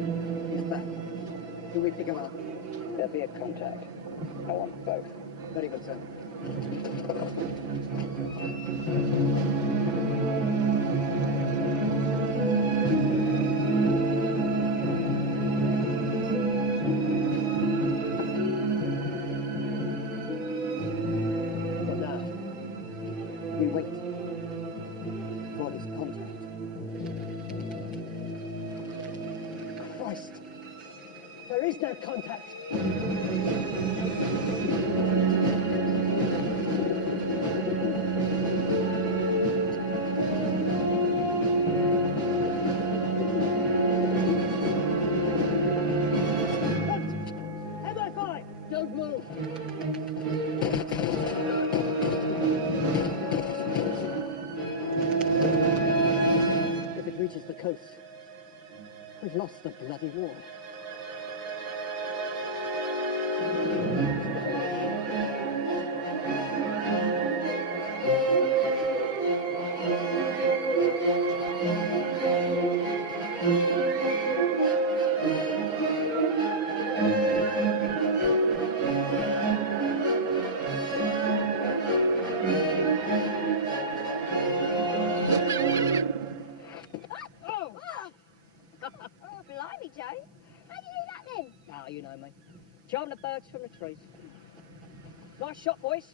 Yes, sir. Do we pick him up? There'll be a contact. I want both. Very good, sir. But now, we wait for his contact. Christ! There is no contact! Don't move! If it reaches the coast, we've lost the bloody war. Blimey, Joe. How do you do that then? Ah, you know me. Charm the birds from the trees. Nice shot, boys.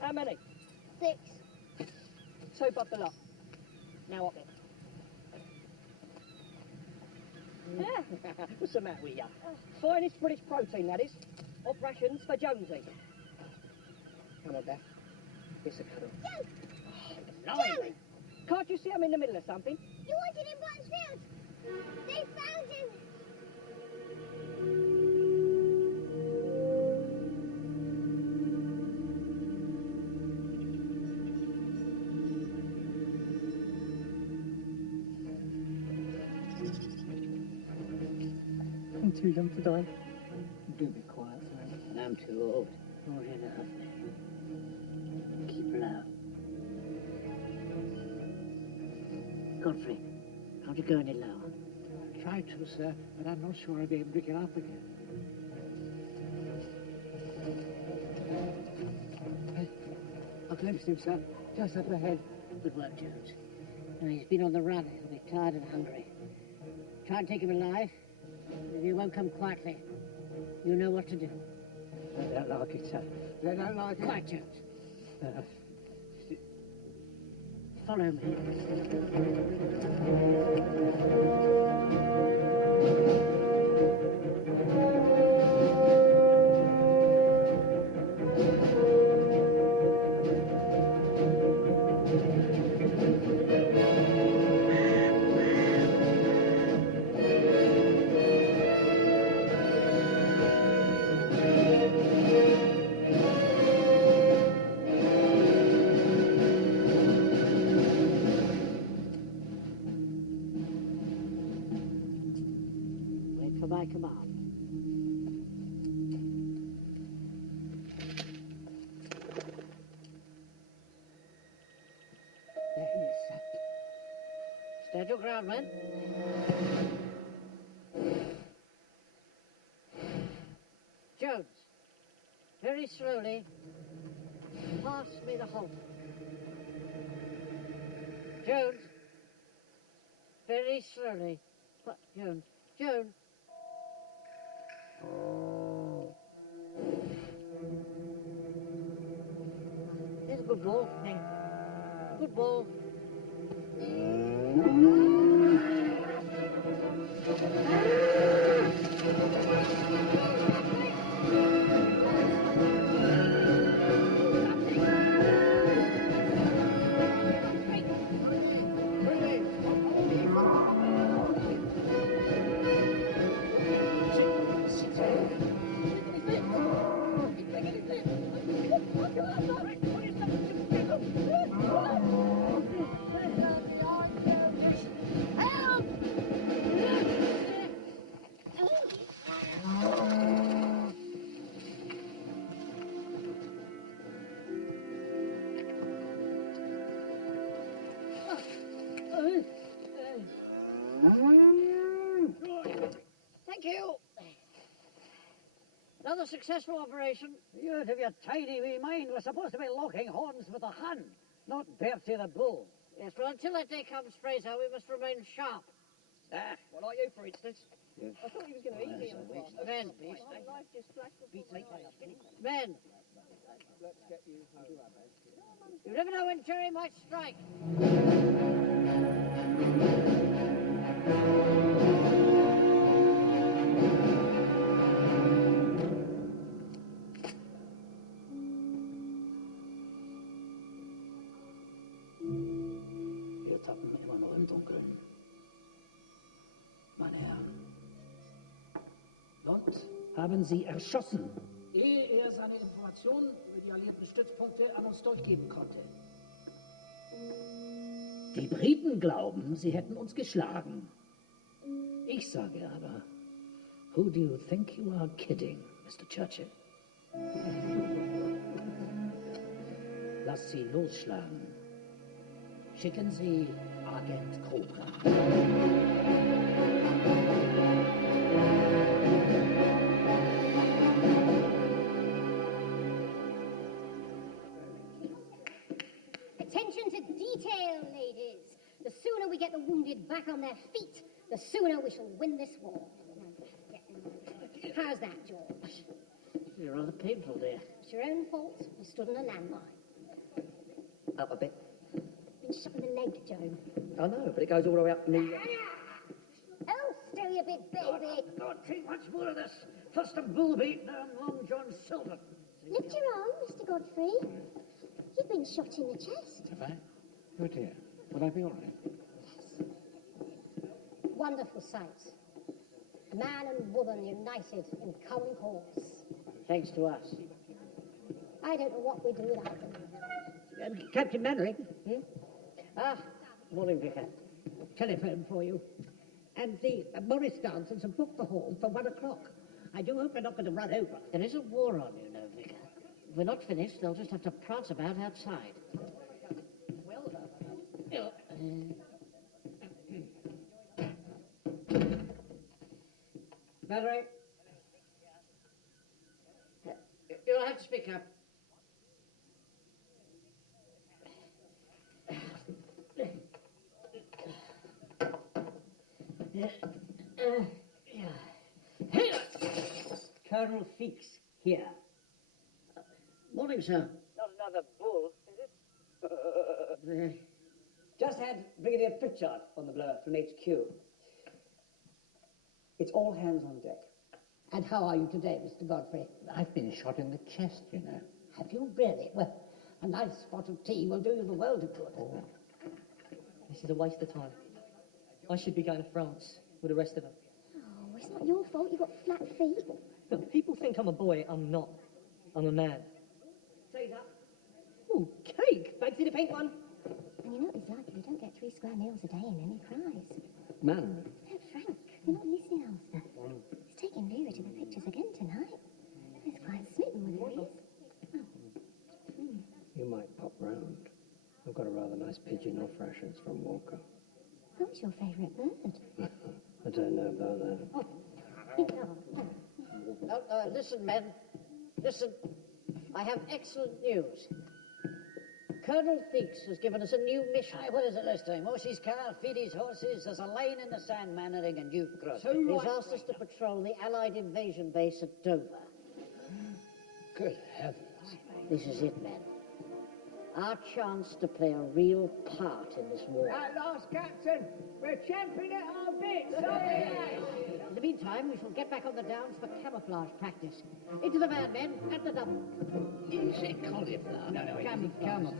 How many? 6. 2 above the lot. Now up there. What's the matter with you? Finest British protein, that is. Off rations for Jonesy. Come on, Dad. It's a cuddle. Joe! Oh, blimey. Can't you see I'm in the middle of something? You wanted him by his field. They found him. I'm too young to die. Do be quiet, Sam. And I'm too old. Old enough. Keep low. Godfrey, can't you go any lower? I tried to, sir, but I'm not sure I'll be able to get up again. I glimpsed him, sir, just up ahead. Good work, Jones. Now, he's been on the run. He'll be tired and hungry. Try and take him alive. If he won't come quietly, you know what to do. I don't like it, sir. I don't like it. Quiet, Jones. Follow me. For my command. There he is, sir. Stand your ground, men. Jones, very slowly, pass me the halter. Jones, very slowly. What, Jones? Jones. Here's a good ball. Good ball. Thank you. Another successful operation. You out of your tiny wee mind, we're supposed to be locking horns with a Hun, not Bertie the Bull. Yes, well, until that day comes, Fraser, we must remain sharp. Well, like you, for instance. Yeah. I thought he was going to eat me on the last. Men, My life just flashed before my eyes. men, Let's get you home. you never know when Jerry might strike. Wir tappen immer noch im Dunkeln. Meine Herren. Und haben sie erschossen, ehe er seine Informationen über die alliierten Stützpunkte an uns durchgeben konnte. Die Briten glauben, sie hätten uns geschlagen. Ich sage aber, who do you think you are kidding, Mr. Churchill? Lass sie losschlagen. Schicken Sie Agent Cobra. Attention to detail, ladies. The sooner we get the wounded back on their feet, the sooner we shall win this war. How's that, George? You're rather painful, dear. It's your own fault. You stood on a landmine. Up a bit. Been shot in the leg, Joe. I know, but it goes all the way up to me. Oh, still, you big baby. Don't take much more of this. First a bull beat, now Long John Silver. Lift your arm, Mr. Godfrey. You've been shot in the chest. Have I? Oh dear. Will I be all right? Wonderful sight. Man and woman united in common cause. Thanks to us. I don't know what we'd do without them. Captain Mannering, Ah, morning, Vicar. telephone for you. And the Morris dancers have booked the hall for 1 o'clock. I do hope they're not going to run over. There is a war on, you know, Vicar. If we're not finished, they'll just have to prance about outside. Mannering, You'll have to speak up. Colonel Feeks here. Morning, sir. Not another bull, is it? Uh, Just had Brigadier Pritchard on the blower from HQ. It's all hands on deck. And how are you today, Mr. Godfrey? I've been shot in the chest, you know. Have you really? Well, a nice spot of tea will do you the world of good. This is a waste of time. I should be going to France with the rest of them. Oh, it's not your fault. You've got flat feet. Look, people think I'm a boy. I'm not. I'm a man. Tea's up. Ooh, cake! Fancy the pink one? And you know what it's like if you don't get 3 square meals a day and then he cries. Man, No, Frank, you're not listening, Arthur. He's taking Vera to the pictures again tonight. He's quite smitten with her, he is. You might pop round. I've got a rather nice pigeon off rations from Walker. What's your favourite bird? I don't know about that. Listen, men. Listen. I have excellent news. Colonel Feeks has given us a new mission. Aye, what is it this time? Mosey's car, feed his horses, there's a line in the sand, Mannering, and you've crossed. He's asked us to patrol the Allied invasion base at Dover. Good heavens. This is it, men. Our chance to play a real part in this war. At last, Captain, we're champing at our bits, In the meantime, we shall get back on the downs for camouflage practice. Into the van, men, at the double. you say cauliflower? No, Camouflage.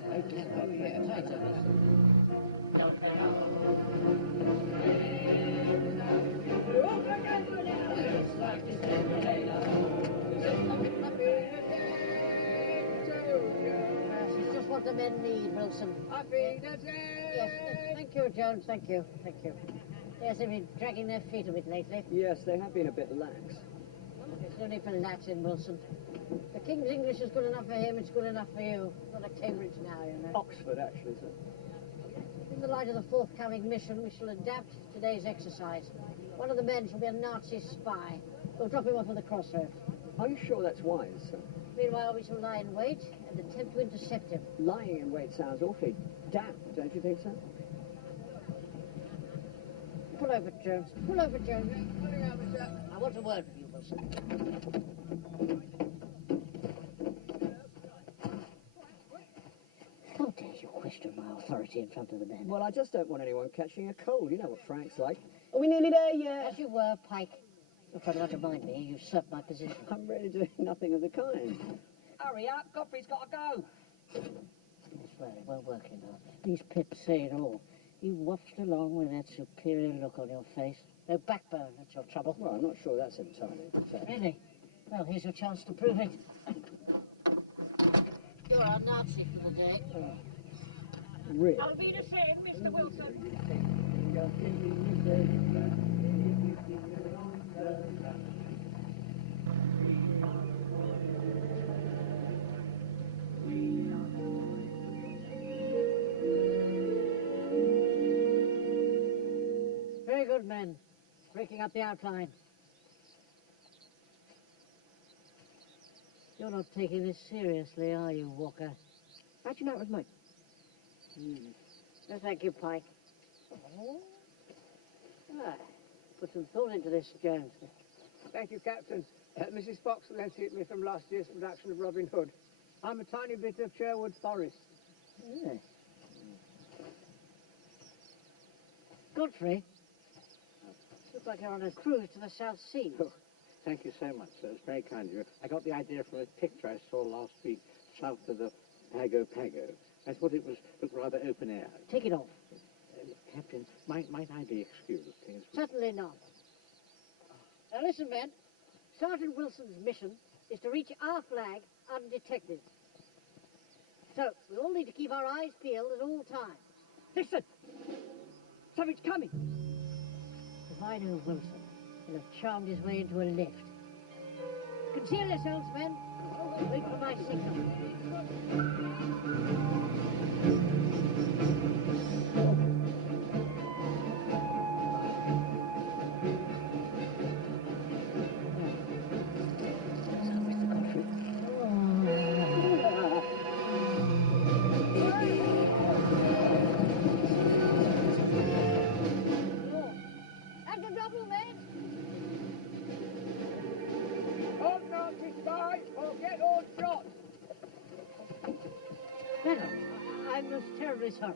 It's just what the men need, Wilson. Yes, thank you, Jones, thank you. Yes, they've been dragging their feet a bit lately. Yes, they have been a bit lax. It's only for Latin, Wilson. The King's English is good enough for him, it's good enough for you. Not at Cambridge now, you know. Oxford, actually, sir. In the light of the forthcoming mission, we shall adapt today's exercise. One of the men shall be a Nazi spy. We'll drop him off at the crossroads. Are you sure that's wise, sir? Meanwhile, we shall lie in wait and attempt to intercept him. Lying in wait sounds awfully damp, don't you think, sir? Pull over, Jones. Pull over, Jones. I want a word with you, Wilson. How dare you question my authority in front of the men? Well, I just don't want anyone catching a cold. You know what Frank's like. Are we nearly there yet? As you were, Pike. You're trying to undermine me. You usurped my position. I'm really doing nothing of the kind. Hurry up, Godfrey's got to go. I swear it won't work, you know. These pips say it all. You waffled along with that superior look on your face. No backbone, that's your trouble. Well, I'm not sure that's entirely fair. Really? Well, here's your chance to prove it. You're a Nazi for the day. Really? I'll be the same, Mr. Wilson. Very good, men. Breaking up the outline. You're not taking this seriously, are you, Walker? How'd you know it was me? No, thank you, Pike. Ah, put some thought into this, Jones. Thank you, Captain. Mrs. Fox lent it me from last year's production of Robin Hood. I'm a tiny bit of Sherwood Forest. Yes. Godfrey, looks like you're on a cruise to the South Sea. Oh, thank you so much, sir. It's very kind of you. I got the idea from a picture I saw last week south of the Pago Pago. I thought it looked rather open air. Take it off. Captain, might I be excused, please? Certainly not. Now listen, men. Sergeant Wilson's mission is to reach our flag undetected. So, we all need to keep our eyes peeled at all times. Listen! Something's coming. If I know Wilson, he'll have charmed his way into a lift. Conceal yourselves, men. Wait for my signal. And a double, men. Hold Nazi spy or get all shot! Benno, I'm most terribly sorry.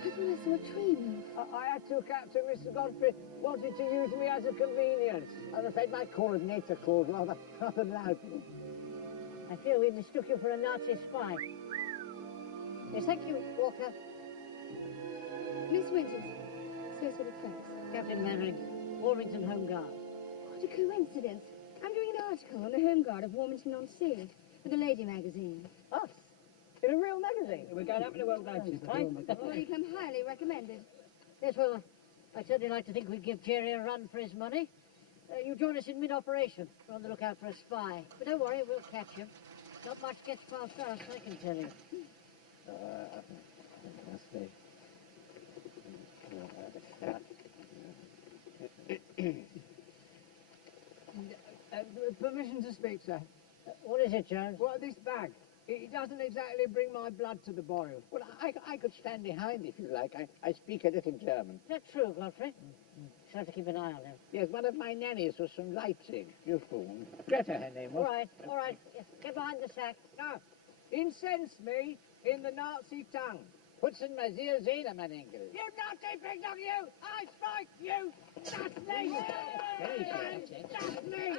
I thought I saw a tree move. I had to, Captain. Mr. Godfrey wanted to use me as a convenience. I'm afraid my coordinator called rather loudly. I fear we mistook you for a Nazi spy. Yes, thank you, Walker. Miss Winters, Social Defense. Captain Mannering, Walmington Home Guard. What a coincidence. I'm doing an article on the Home Guard of Walmington-on-Sea for the Lady magazine. Us? In a real magazine? We're going up in the world notice, right? Oh, you come highly recommended. Yes, well, I'd certainly like to think we'd give Jerry a run for his money. You join us in mid-operation. We're on the lookout for a spy. But don't worry, we'll catch him. Not much gets past us, I can tell you. Permission to speak, sir. What is it, Jones? Well, this bag. It doesn't exactly bring my blood to the boil. Well, I could stand behind if you like. I speak a little German. That's true, Godfrey. Just have to keep an eye on him. Yes, one of my nannies was from Leipzig. You fool. Greta, her name was. All right. Yes, get behind the sack. No, incense me in the Nazi tongue. Putzen my sehr Seele, mein Enkel. You Nazi pig dog, you! I strike you! That's me! That's me!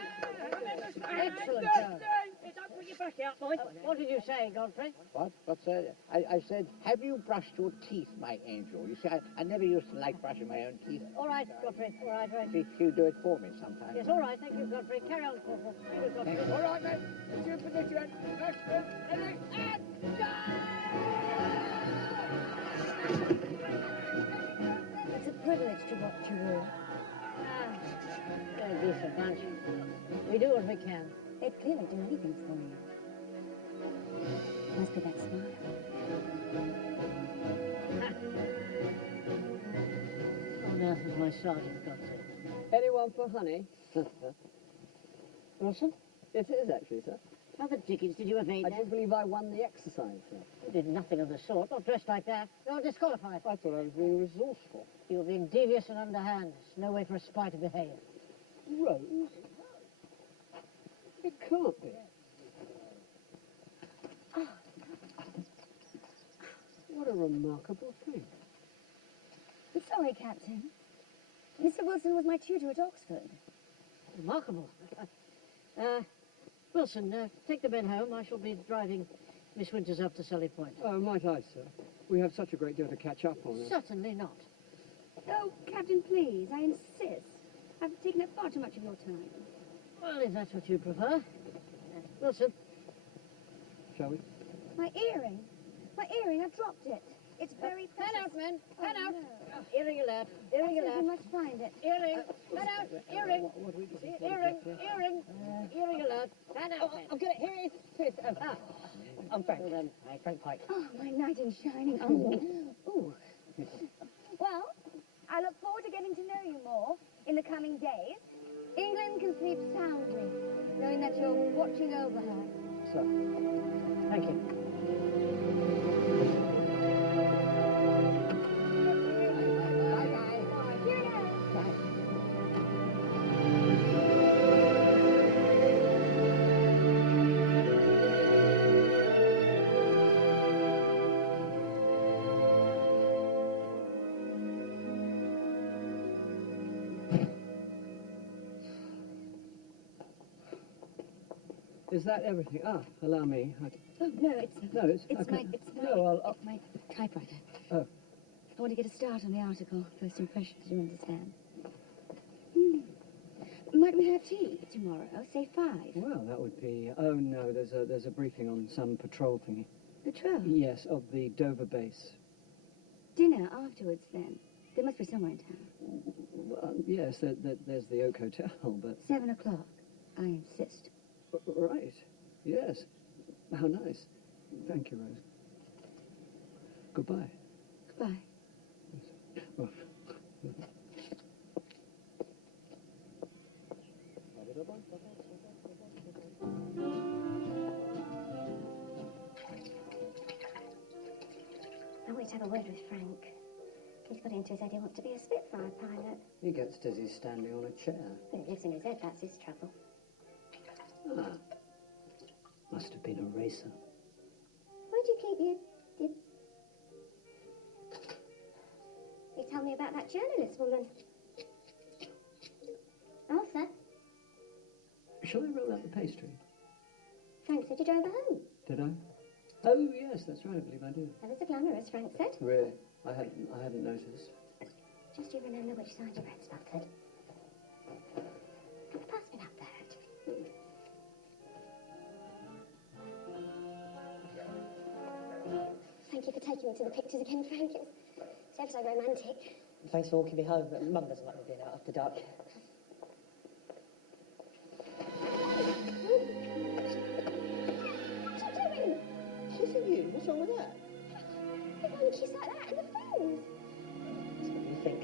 Excellent, That's Jones. me! Don't bring your back out, boy. What did you say, Godfrey? What? What's that? I said, have you brushed your teeth, my angel? You see, I never used to like brushing my own teeth. All right, Godfrey. All right. See, you do it for me sometimes. Yes, all right. Thank you, Godfrey. Carry on, Corporal. Thank you, Godfrey. All right, then. It's your position. Action, ready, and go! It's a privilege to watch you all. They're a decent bunch. We do what we can. They'd clearly do anything for you. Must be that smile. What on earth has my sergeant got to? Anyone for honey? Wilson, It is actually, sir. how the dickens did you evade I that? do believe I won the exercise, sir. You did nothing of the sort. Not dressed like that. You're disqualified. I thought I was being resourceful. You're being devious and underhand. There's no way for a spy to behave. Rose? It can't be. What a remarkable thing. I'm sorry, Captain. Mr. Wilson was my tutor at Oxford. Remarkable. Wilson, take the men home. I shall be driving Miss Winters up to Sully Point. Oh, might I, sir? We have such a great deal to catch up on. Certainly not. Oh, Captain, please, I insist. I've taken up far too much of your time. Well, if that's what you prefer. Wilson, Shall we? My earring. My earring, I've dropped it. It's very precious. Hand out, men. Oh, Hand out. no. Earring you left. Earring you I left. must find it. Earring. Hand out. Earring. Earring. Earring. Earring you left. Hand out, men. I'll get it. Here it is. Here it is. I'm Frank. Frank Pike. Oh, my knight in shining armor. Ooh. Well, I look forward to getting to know you more in the coming days. England can sleep soundly, knowing that you're watching over her. So, thank you. Here it is. Is that everything? Ah, allow me. Oh, no, it's okay. my No, I'll... my typewriter. Oh. I want to get a start on the article. First impressions, you understand. Might we have tea tomorrow? Say 5. Well, that would be... Oh, no, there's a briefing on some patrol thingy. Patrol. Yes, of the Dover base. Dinner afterwards, then. There must be somewhere in town. Well, yes, there's the Oak Hotel, but... 7 o'clock. I insist. Right. Yes. How nice. Thank you, Rose. Goodbye. Goodbye. Well, I want to have a word with Frank. He's got into his head he wants to be a Spitfire pilot. He gets dizzy standing on a chair. When he lives in his head, that's his trouble. Ah. Must have been a racer. Where'd you keep your... You tell me about that journalist woman. Arthur, Shall I roll out the pastry? Frank said you drove her home. Did I? Oh, yes, that's right, I believe I do. Ever so glamorous, Frank said. Really? I hadn't noticed. Just you remember which side your bread's buttered. Pass me that bird. Thank you for taking me to the pictures again, Frank. It's ever so romantic. Thanks for walking me home, but Mum doesn't like me being out after dark. What are you doing? Kissing you? What's wrong with that? You don't kiss like that in the phone. That's what you think.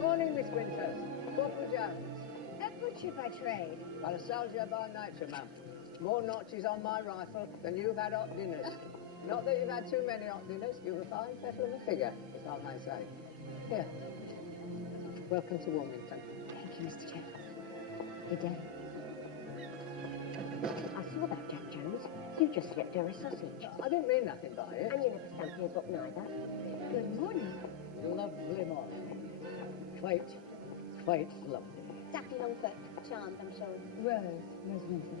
Morning, Miss Winters. Corporal Jones. A butcher by trade. But a soldier by nature, ma'am. More notches on my rifle than you've had hot dinners. Not that you've had too many hot dinners. You're a fine settle of a figure, if I may say. Here. Welcome to Walmington. Thank you, Mr. Jones. Good day. I saw that, Jack Jones. You just slipped her a sausage. I didn't mean nothing by it. And you never stamped your book neither. Good morning. Lovely morning. Wait. quite lovely. Exactly Longford. Charmed, I'm sure. Rose Winter.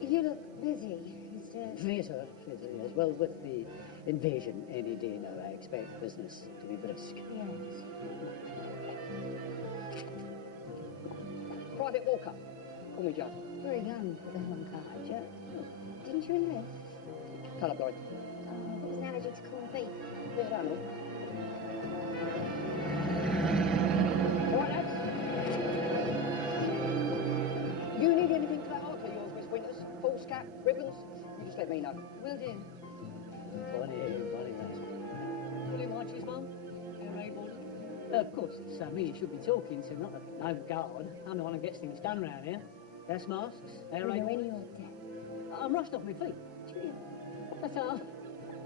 You look busy, Mr. Yes, sir. Yes, sir, yes. Well, with the invasion any day now, I expect business to be brisk. Yes. Private Walker. Call me Joe. Very young for the Home Guard, Joe. Didn't you enlist? Colourblind. Oh, it was an allergy to corned beef. Yeah, that all. All right, lads. You need anything for that arc of yours, Miss Winters? False cap, ribbons? You just let me know. Will do. Funny, lass. Fully watches, Mum? You're able. Of course, it's me you should be talking to, not the Home Guard. I'm the one who gets things done around here. Gas masks, air Are raid there any orders. order? I'm rushed off my feet. That's all.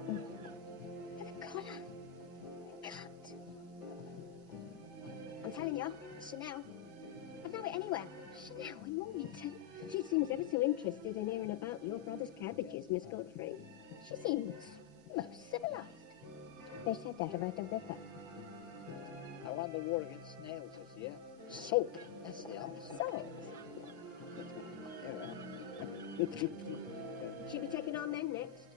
For the collar. Cut. I'm telling you, Chanel. I'd know it anywhere. Chanel in Walmington. She seems ever so interested in hearing about your brother's cabbages, Miss Godfrey. She seems most civilized. They said that about the Ripper. I won the war against snails this year. Salt, that's the answer. Salt. She'll be taking our men next.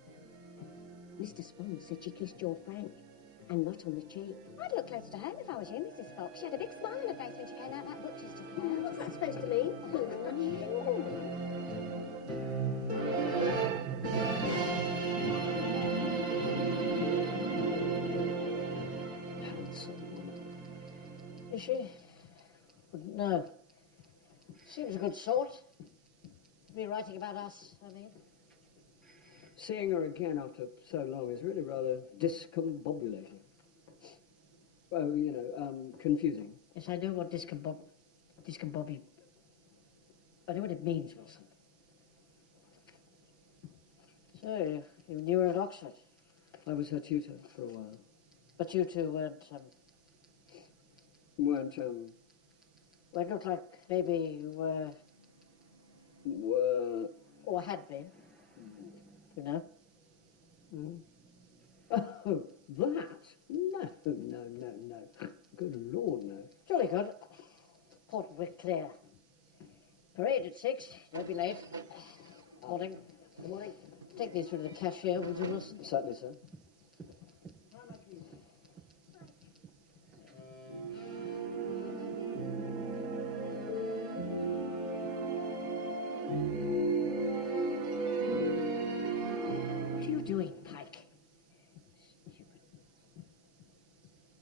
Mr. Swan said she kissed your Frank, and not on the cheek. I'd look closer to home if I was you, Mrs. Fox. She had a big smile on her face when she came out that butcher's to the house. What's that supposed to mean? Is she? No. Seems a good sort. To be writing about us, I mean. Seeing her again after so long is really rather discombobulating. Oh, you know, confusing. Yes, I know what discombobby. I know what it means, Wilson. So, you knew her at Oxford, I was her tutor for a while. but you two weren't, Weren't, well, it looked like maybe you were, were... or had been, you know? Oh, that? No. Good Lord, no. Jolly good. Important we're clear. Parade at 6, don't be late. Morning. Good morning. Take these through to the cashier, would you, Wilson? Certainly, sir. What are you doing, Pike?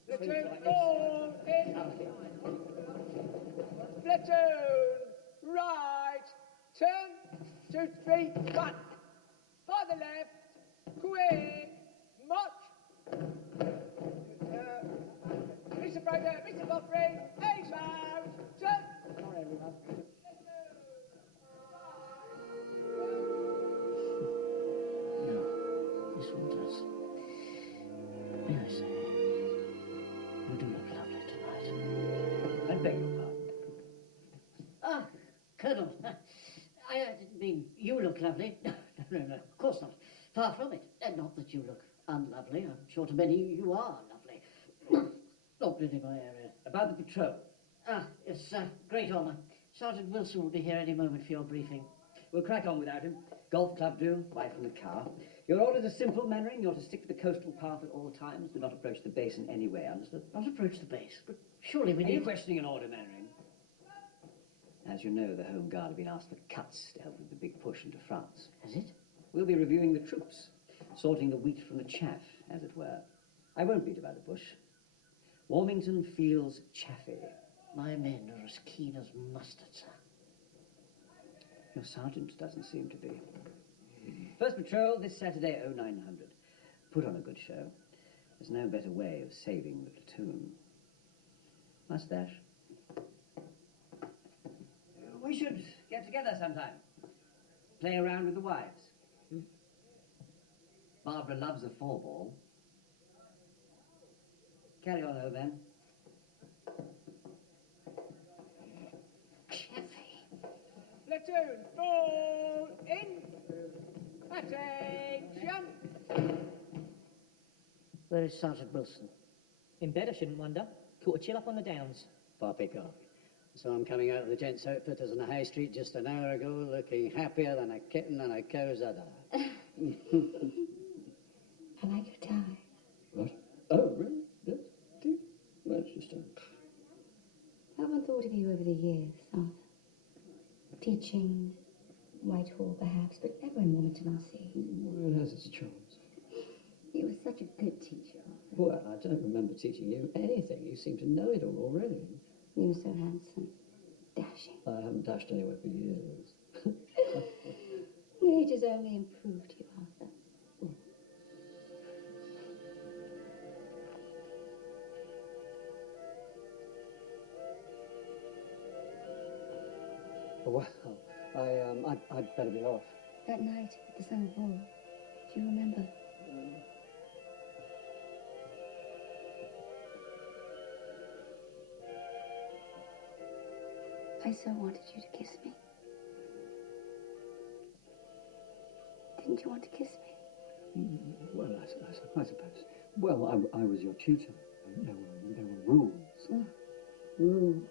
Platoon, fall in. Platoon, right. Turn, 2, 3, 1. By the left, quick, march. Mr. Fraser, Mr. Godfrey, A's out, turn. Sorry, everyone. Miss Winters. Yes. You do look lovely tonight. I beg your pardon. Ah, Colonel. I didn't mean you look lovely. No, of course not. Far from it. And not that you look unlovely. I'm sure to many you are lovely. Not really my area. About the patrol. Ah, yes, great honour. Sergeant Wilson will be here any moment for your briefing. We'll crack on without him. Golf club do, wife in the car. Your orders are simple, Mannering. You're to stick to the coastal path at all times. Do not approach the base in any way, understood? Not approach the base, but surely we Are you need... questioning an order, Mannering? As you know, the Home Guard have been asked for cuts to help with the big push into France. Has it? We'll be reviewing the troops, sorting the wheat from the chaff, as it were. I won't beat about the bush. Walmington feels chaffy. My men are as keen as mustard, sir. Your sergeant doesn't seem to be. First patrol this Saturday at 0900. Put on a good show. There's no better way of saving the platoon. Mustache. We should get together sometime. Play around with the wives. Barbara loves a 4-ball. Carry on, old man. Platoon, fall in. Attention. Where is Sergeant Wilson? In bed, I shouldn't wonder. Caught a chill up on the downs. Poppycock. So I'm coming out of the gents' outfitters on the high street just an hour ago, looking happier than a kitten on a cow's udder. I like your tie. What? Oh, really? Yes? Do you? Well, it's just I haven't thought of you over the years, Arthur. Teaching, Whitehall perhaps, but never in Walmington-on-Sea. Well, it has its charms. You were such a good teacher, Arthur. Well, I don't remember teaching you anything. You seem to know it all already. You were so handsome. Dashing. I haven't dashed anywhere for years. Age has only improved you, Arthur. Well, I'd better be off. That night at the summer ball, do you remember? I so wanted you to kiss me. Didn't you want to kiss me? Well, I suppose. Well, I was your tutor. There were rules. Oh, rules.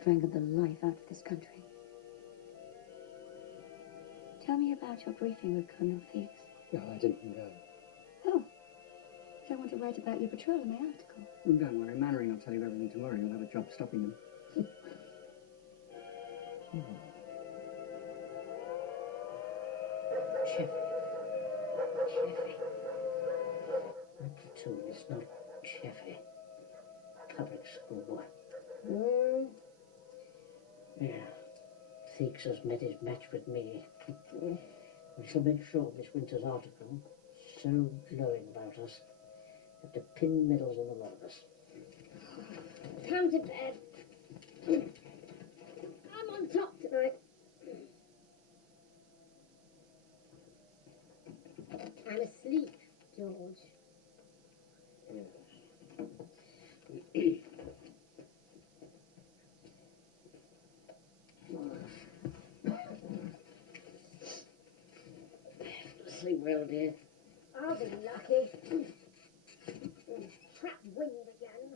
Strangled the life out of this country. Tell me about your briefing with Colonel Fix. No, I didn't go. Oh, I want to write about your patrol in my article. Well, don't worry, Mannering will tell you everything tomorrow. You'll have a job stopping them. Chevy. My platoon is not Chevy. Public school boy. Yeah. Theeks has met his match with me. We shall make sure Miss Winter's article, so glowing about us, have to pin medals on the lot of us. Come to bed. I'm on top tonight. I'm asleep, George. Sleep well, dear. I'll be lucky. Trap wind again.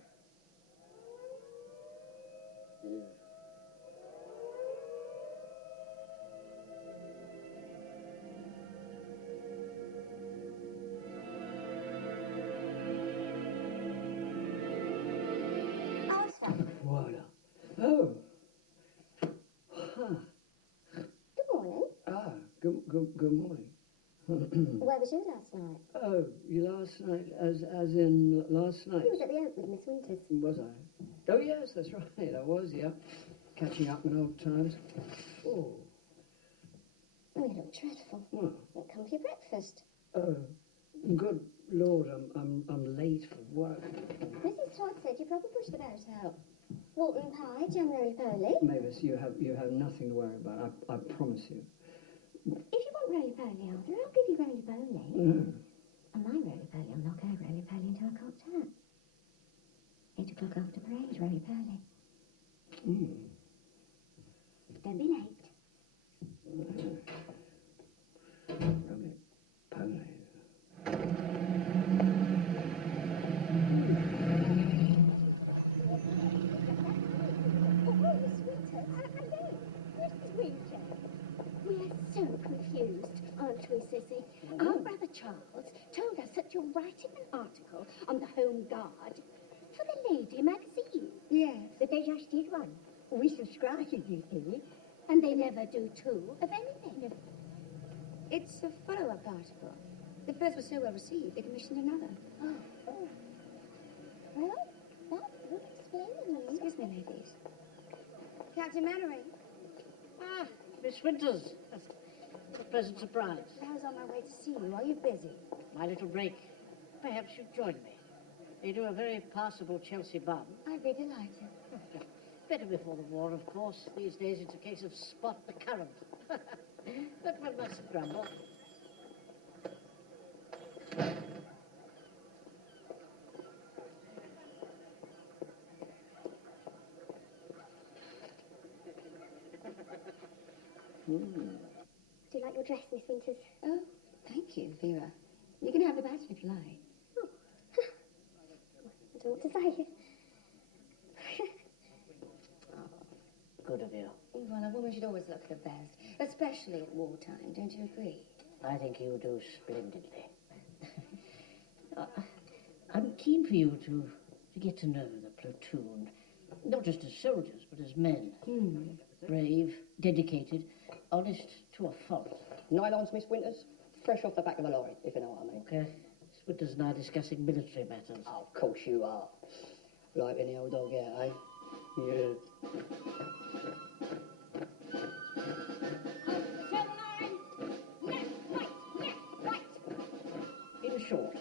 Voila. Oh. Huh. Good morning. Ah, good morning. Where was you last night? Oh, you last night, as in last night? He was at the Oak with Miss Winters. Was I? Oh, yes, that's right, I was, yeah. Catching up on old times. Oh. Oh, you look dreadful. What? Don't come for your breakfast. Oh, good Lord, I'm late for work. Mrs. Todd said you probably pushed the boat out. Walton pie, jam roly-poly. Mavis, you have nothing to worry about, I promise you. If you want roly-poly, Arthur, I'll give you roly-poly. Mm. And my roly-poly, I'll knock her roly-poly until I can't tap. 8 o'clock after parade, roly-poly. Mm. Don't be late. Roly-poly. We're so confused, aren't we, Sissy? Our brother Charles told us that you're writing an article on the Home Guard for the Lady magazine. Yes. But they just did one. We subscribed, you see. And they never do two of anything. It's a follow-up article. The first was so well received, they commissioned another. Oh. Well, that would explain it. Excuse me, ladies. Captain Mannering. Ah, Miss Winters. What a pleasant surprise. I was on my way to see you. Are you busy? My little break. Perhaps you'd join me. They do a very passable Chelsea bum. I'd be delighted. Better before the war, of course. These days it's a case of spot the current. But one mustn't grumble. Do you like your dress, Miss Winters? Oh, thank you, Vera. You can have the baton if you like. I don't know what to say. good of you. Well, a woman should always look her best, especially at wartime, don't you agree? I think you do splendidly. I'm keen for you to get to know the platoon, not just as soldiers, but as men. Brave, dedicated, honest to a fault. Nylons, Miss Winters? Fresh off the back of a lorry, if you know what I mean. Okay. Winters and I discussing military matters. Oh, of course you are. Like any old dog, yeah, eh? Yeah. In short,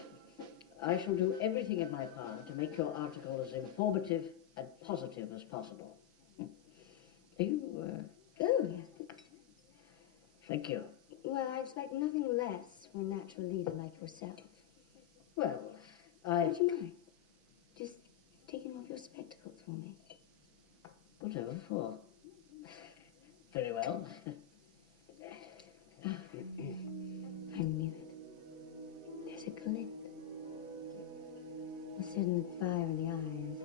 I shall do everything in my power to make your article as informative and positive as possible. Are you, Oh, yes. Thank you. Well, I expect nothing less from a natural leader like yourself. Well, I... Would you mind just taking off your spectacles for me? Whatever for? Very well. I knew it. There's a glint. A certain fire in the eyes.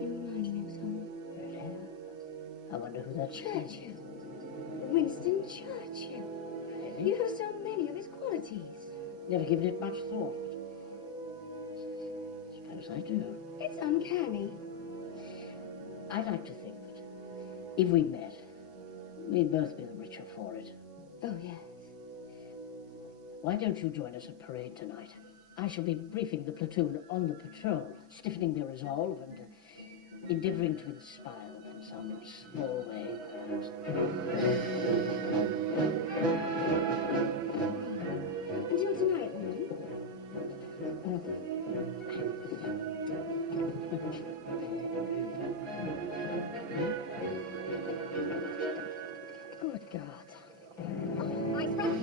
You remind me of someone. Really? I wonder who that is. Churchill. Winston Churchill. Really? You have so many of his qualities. Never given it much thought. Suppose I do. It's uncanny. I'd like to think that if we met, we'd both be the richer for it. Oh, yes. Why don't you join us at parade tonight? I shall be briefing the platoon on the patrol, stiffening their resolve and endeavouring to inspire them in some small way, perhaps. Until tonight, madam. Good God. Oh, my breath.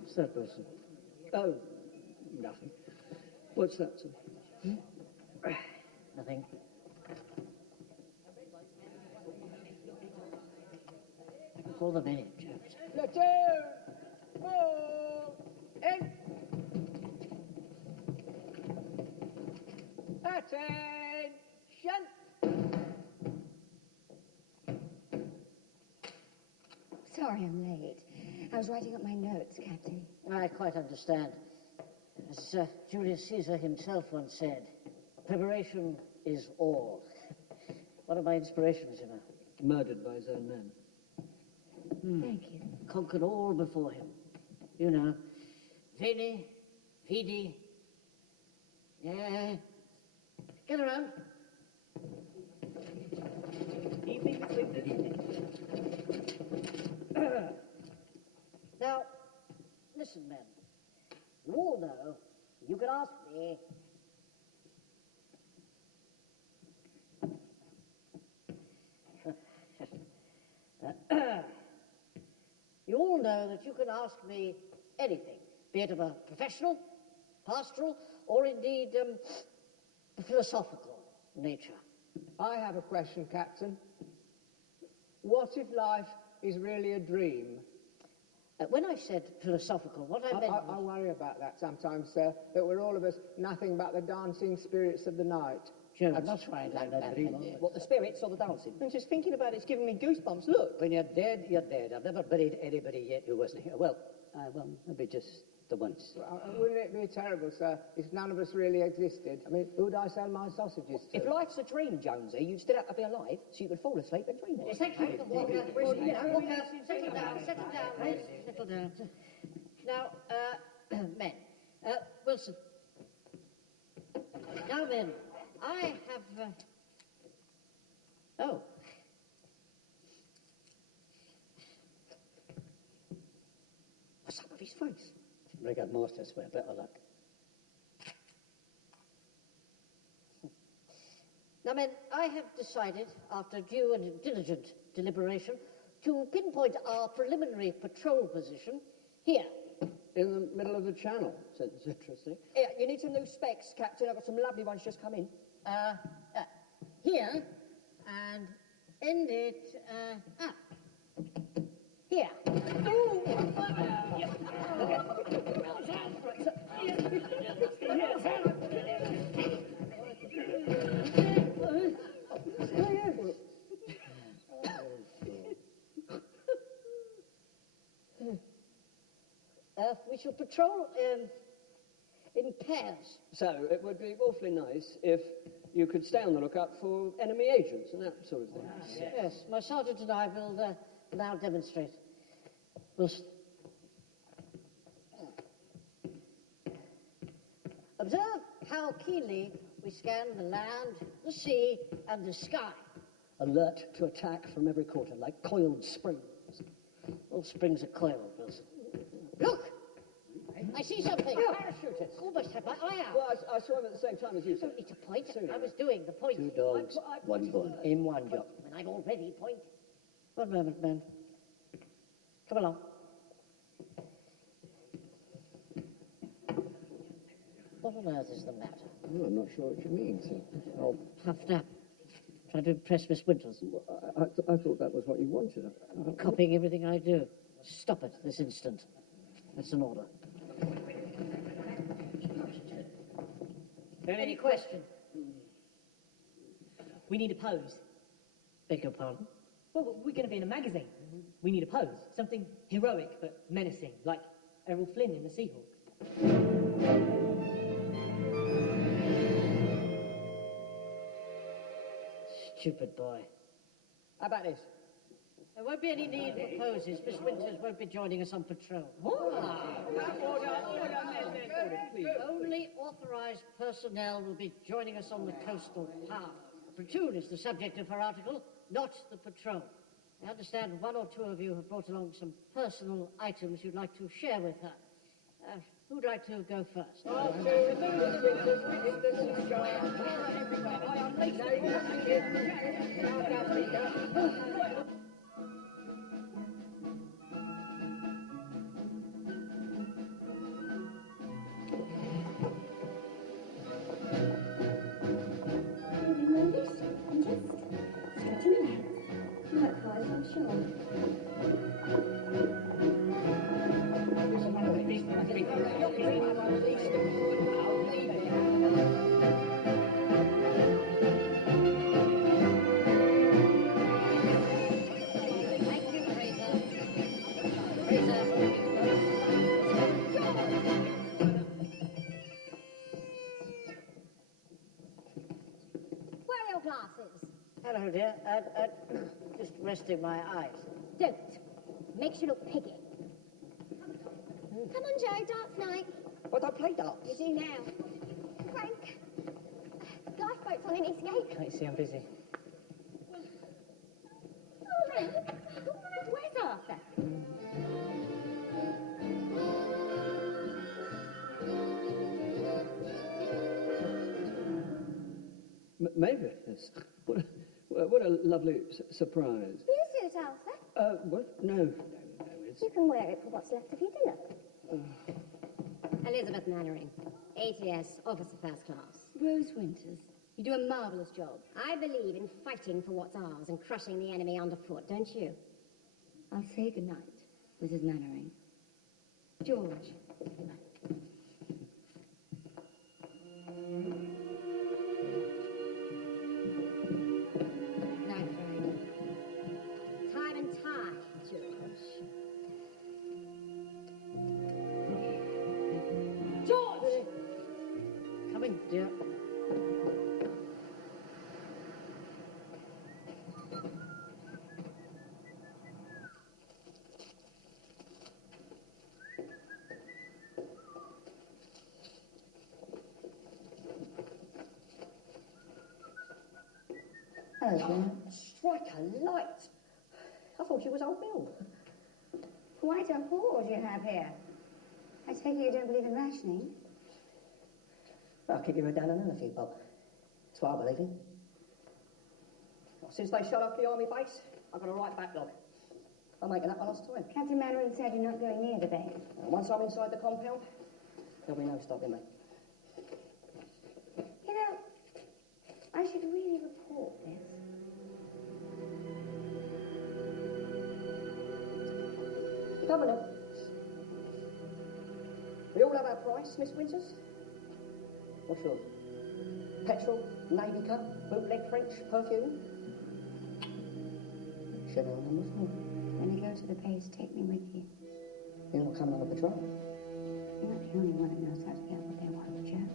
What's that, Wilson? Oh, nothing. What's that, sir? Nothing. Call them in, chaps. Platoon! Move! In! Attention! Sorry I'm late. I was writing up my notes, Captain. I quite understand. As Julius Caesar himself once said, preparation is all. One of my inspirations, you know. Murdered by his own men. Thank you. Conquered all before him. You know, Veni, Vidi. Yeah. Get around. Evening, evening. Now, listen, men. You all know you can ask me. You all know that you can ask me anything, be it of a professional, pastoral, or indeed philosophical nature. I have a question, Captain. What if life is really a dream? When I said philosophical, what I meant I worry about that sometimes, sir, that we're all of us nothing but the dancing spirits of the night. Joe, that's right, I'm not dreaming. What, the spirits or the dancing? I'm just thinking about it's giving me goosebumps. Look. When you're dead, you're dead. I've never buried anybody yet who wasn't here. Well, maybe just the once. Wouldn't it be terrible, sir, if none of us really existed? I mean, who'd I sell my sausages to? If life's a dream, Jonesy, you'd still have to be alive so you could fall asleep and dream it. Thank you. Walk out, settle down, please. Settle down. Now, men, Wilson. Now then, I have, oh. What's up with his face? Break up most of us, better luck. Now, men, I have decided, after due and diligent deliberation, to pinpoint our preliminary patrol position here, in the middle of the channel. Sounds interesting. Yeah, you need some new specs, Captain. I've got some lovely ones just come in. Here, and end it, up. Here. We shall patrol in pairs. So it would be awfully nice if you could stay on the lookout for enemy agents and that sort of thing. Yes, my sergeant and I will now demonstrate. We'll observe how keenly we scan the land, the sea, and the sky. Alert to attack from every quarter, like coiled springs. All springs are coiled, Wilson. Look! I see something. Parachutists. Almost had my eye out. Well, I saw him at the same time as you, sir. Don't need to point. I was doing the point. 2 dogs, 1 gun. In one job. When I'm already point. One moment, men. Come along. What on earth is the matter? Oh, I'm not sure what you mean, sir. Oh, puffed up. Trying to impress Miss Winters. I thought that was what you wanted. Copying everything I do. Stop it this instant. That's an order. Any question? We need a pose. Beg your pardon? Well, we're going to be in a magazine. We need a pose. Something heroic but menacing, like Errol Flynn in the Seahawk. Stupid boy. How about this? There won't be any need for poses. Miss Winters won't be joining us on patrol. Only authorized personnel will be joining us on the coastal path. The platoon is the subject of her article, not the patrol. I understand one or two of you have brought along some personal items you'd like to share with her. Who'd like to go first? Hello, dear. Just resting my eyes. Don't. Makes you look piggy. Come on, Joe, darts night. Well, don't play darts. You do now. Frank, lifeboat's on in Eastgate. Can't you see I'm busy? All right. Where's Arthur? Maybe. Yes. What a lovely surprise. Do you suit Arthur? What? No. You can wear it for what's left of your dinner. Elizabeth Mannering, ATS, Officer First Class. Rose Winters, you do a marvellous job. I believe in fighting for what's ours and crushing the enemy underfoot, don't you? I'll say good night, Mrs. Mannering. George. Night, Frank. Time and tide, George. George! Coming, dear. Strike a light. I thought you was old Bill. Quite a hoard you have here. I take it you don't believe in rationing? Well, keep your head down and earn a few bob. That's what I believe in. Well, since they shut off the army base, I've got a right backlog. I'm making that my last time. Captain Mannering said you're not going near the bay. Once I'm inside the compound, there'll be no stopping me. You know, I should really report this. Governor, we all have our price, Miss Winters. What's yours? Petrol, Navy Cup, bootleg French, perfume? Chanel number 4. When you go to the base, take me with you. You're not coming on a patrol. You're not the only one who knows how to get what they want, Joe.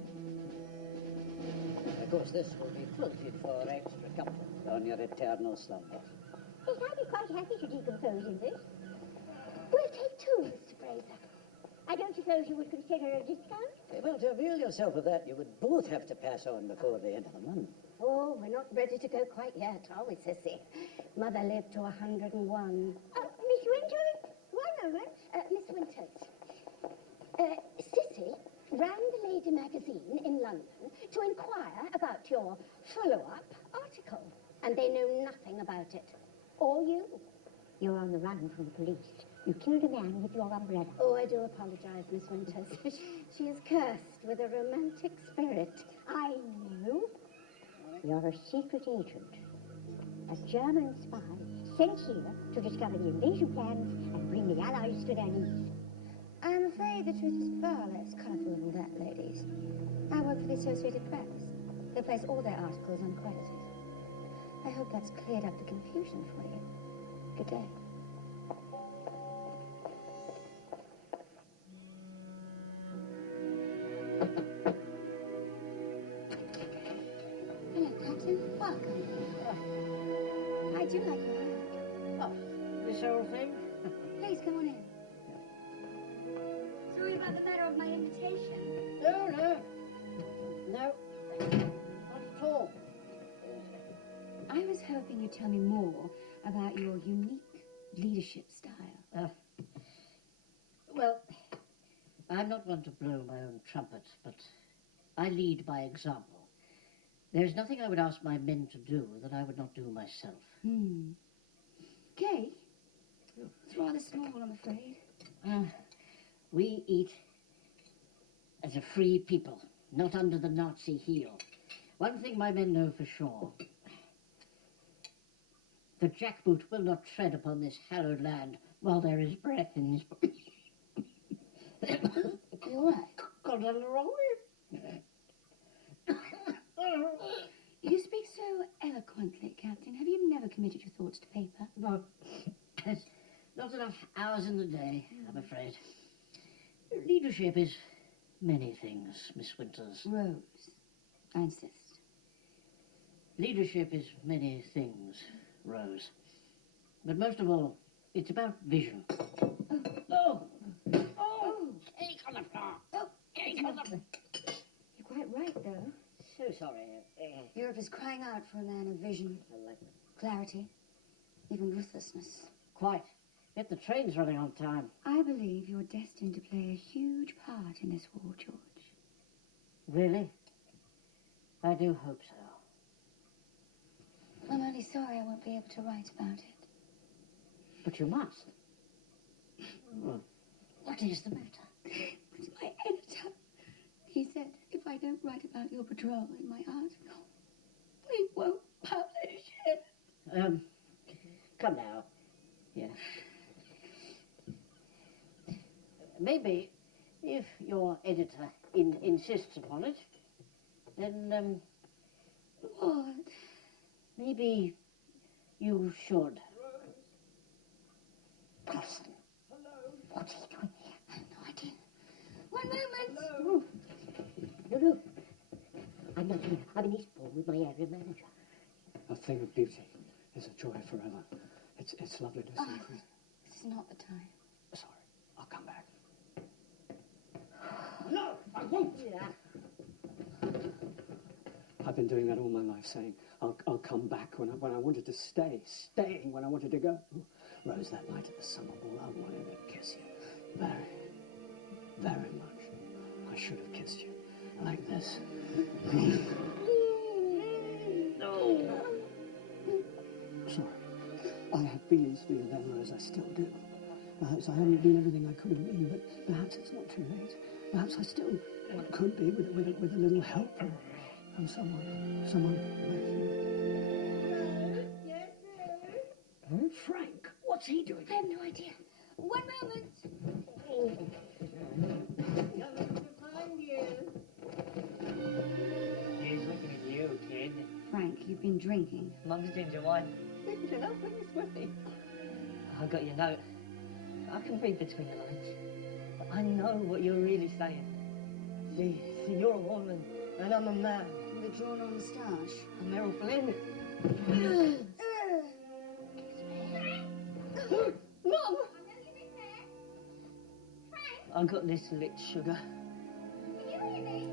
Of course, this will be quilted for extra comfort on your eternal slumber. Yes, I'd be quite happy to decompose in this. We'll take 2, Mr. Fraser. I don't suppose you would consider a discount? Well, to avail yourself of that, you would both have to pass on before the end of the month. Oh, we're not ready to go quite yet, are we, Sissy? Mother lived to 101. Miss Winters? One moment. Miss Winters. Sissy ran the Lady magazine in London to inquire about your follow-up article, and they know nothing about it. Or you. You're on the run from the police. You killed a man with your umbrella. Oh, I do apologize, Miss Winters. She is cursed with a romantic spirit. I know. You're a secret agent. A German spy sent here to discover the invasion plans and bring the Allies to their knees. I'm afraid the truth is far less colourful than that, ladies. I work for the Associated Press. They place all their articles uncredited. I hope that's cleared up the confusion for you. Good day. Hello, Captain. Welcome. I do like your hat. Oh, this old thing? Please come on in. Sorry about the matter of my invitation. No, no. No. Not at all. I was hoping you'd tell me more about your unique leadership style. Well, I'm not one to blow my own trumpet, but I lead by example. There's nothing I would ask my men to do that I would not do myself. Cake? It's rather small, I'm afraid. We eat as a free people, not under the Nazi heel. One thing my men know for sure. The jackboot will not tread upon this hallowed land while there is breath in this... You all right? Got a little wrong with You speak so eloquently, Captain. Have you never committed your thoughts to paper? No. There's not enough hours in the day, I'm afraid. Leadership is many things, Miss Winters. Rose, I insist. Leadership is many things, Rose. But most of all, it's about vision. Oh! Cake on the floor! Oh, Cake on the floor! you're quite right, though. So sorry. Europe is crying out for a man of vision, clarity, even ruthlessness. Quite. Yet the train's running on time. I believe you're destined to play a huge part in this war, George. Really? I do hope so. I'm only sorry I won't be able to write about it. But you must. What is the matter? It's my editor. He said if I don't write about your patrol in my article, we won't publish it. Come now. Yeah. Maybe, if your editor insists upon it, then, What? maybe you should. Carson. What's he doing here? I have no idea. One moment. No. I'm not here. I'm in Eastbourne with my area manager. A thing of beauty is a joy forever. It's lovely to see you. This is not the time. Sorry, I'll come back. No, I won't. Yeah. I've been doing that all my life, saying I'll come back when I wanted to stay, staying when I wanted to go. Rose, that night at the summer ball, I wanted to kiss you. Very, very much. I should have kissed you like this. No. Sorry. I have feelings for you then, or as I still do. Perhaps I haven't been everything I could have been, but perhaps it's not too late. Perhaps I still could be with a little help from someone like you. Yes, sir. Frank, what's he doing? I have no idea. One moment. Coming to find you. He's looking at you, kid. Frank, you've been drinking. Mum's ginger wine. Ginger, no, bring this with me. I got your note. I can read between the lines. But I know what you're really saying. See, you're a woman, and I'm a man. The drawn-on moustache. I'm Errol Flynn. Mum! I got this licked sugar. Can you hear me?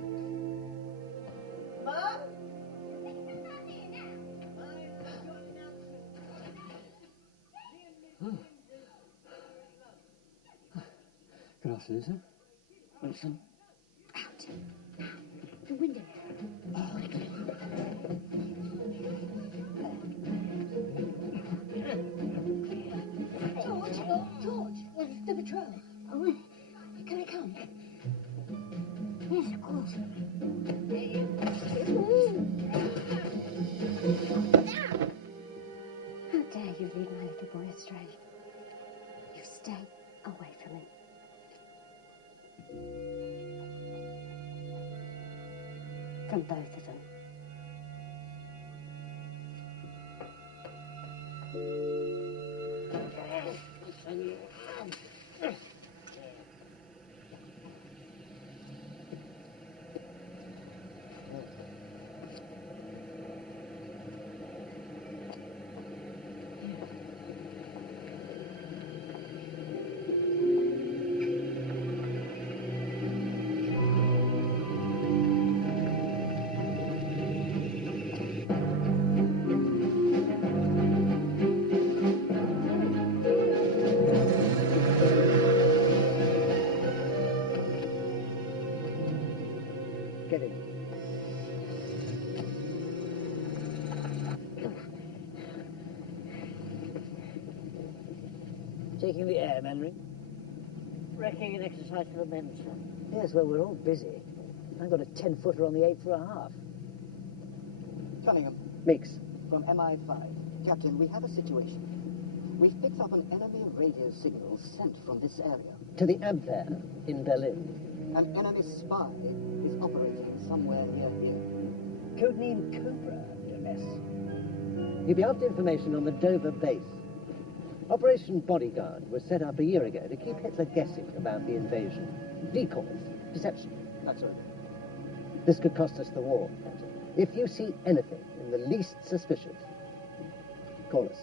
Mum? Good afternoon, sir. Wilson. Out. The window. George, the patrol. Oh, can I come? Yes, of course. How dare you lead my little boy astray? You stay away from him. From both of them. Get in. Taking the air, Manring? Wrecking an exercise for the men, sir. Yes, well, we're all busy. I've got a 10-footer on the 8 for a half. Cunningham, Meeks. from MI5. Captain, we have a situation. We've picked up an enemy radio signal sent from this area. To the Ampere in Berlin. An enemy spy is operating somewhere near here. Codename Cobra, MS. You'll be after information on the Dover base. Operation Bodyguard was set up a year ago to keep Hitler guessing about the invasion. Decoys, deception. That's right. This could cost us the war, Captain. If you see anything in the least suspicious, call us.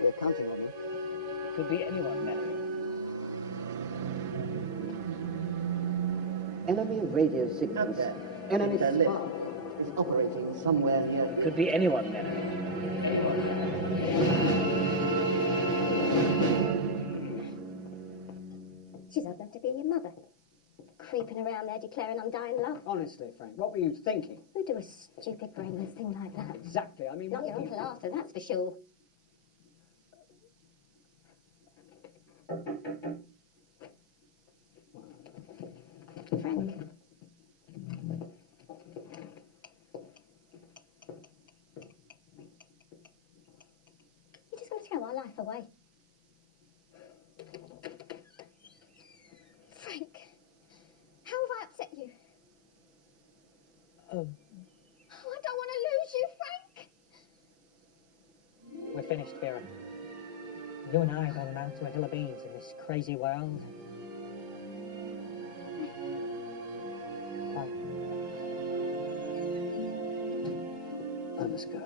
We're counting on you. Could be anyone, Manning. Enemy radio signals. Enemy spy is operating somewhere near here. Could be anyone, Manning. She's old enough to be your mother. Creeping around there declaring undying love. Honestly, Frank, what were you thinking? Who'd do a stupid, brainless thing like that? Exactly. I mean, Not what your were you Uncle Arthur, that's for sure. Frank. You're just going to throw our life away. Frank, how have I upset you? Oh, Oh, I don't want to lose you, Frank. we're finished, Vera. You and I are going out to a hill of beans in this crazy world. Bye. I must go.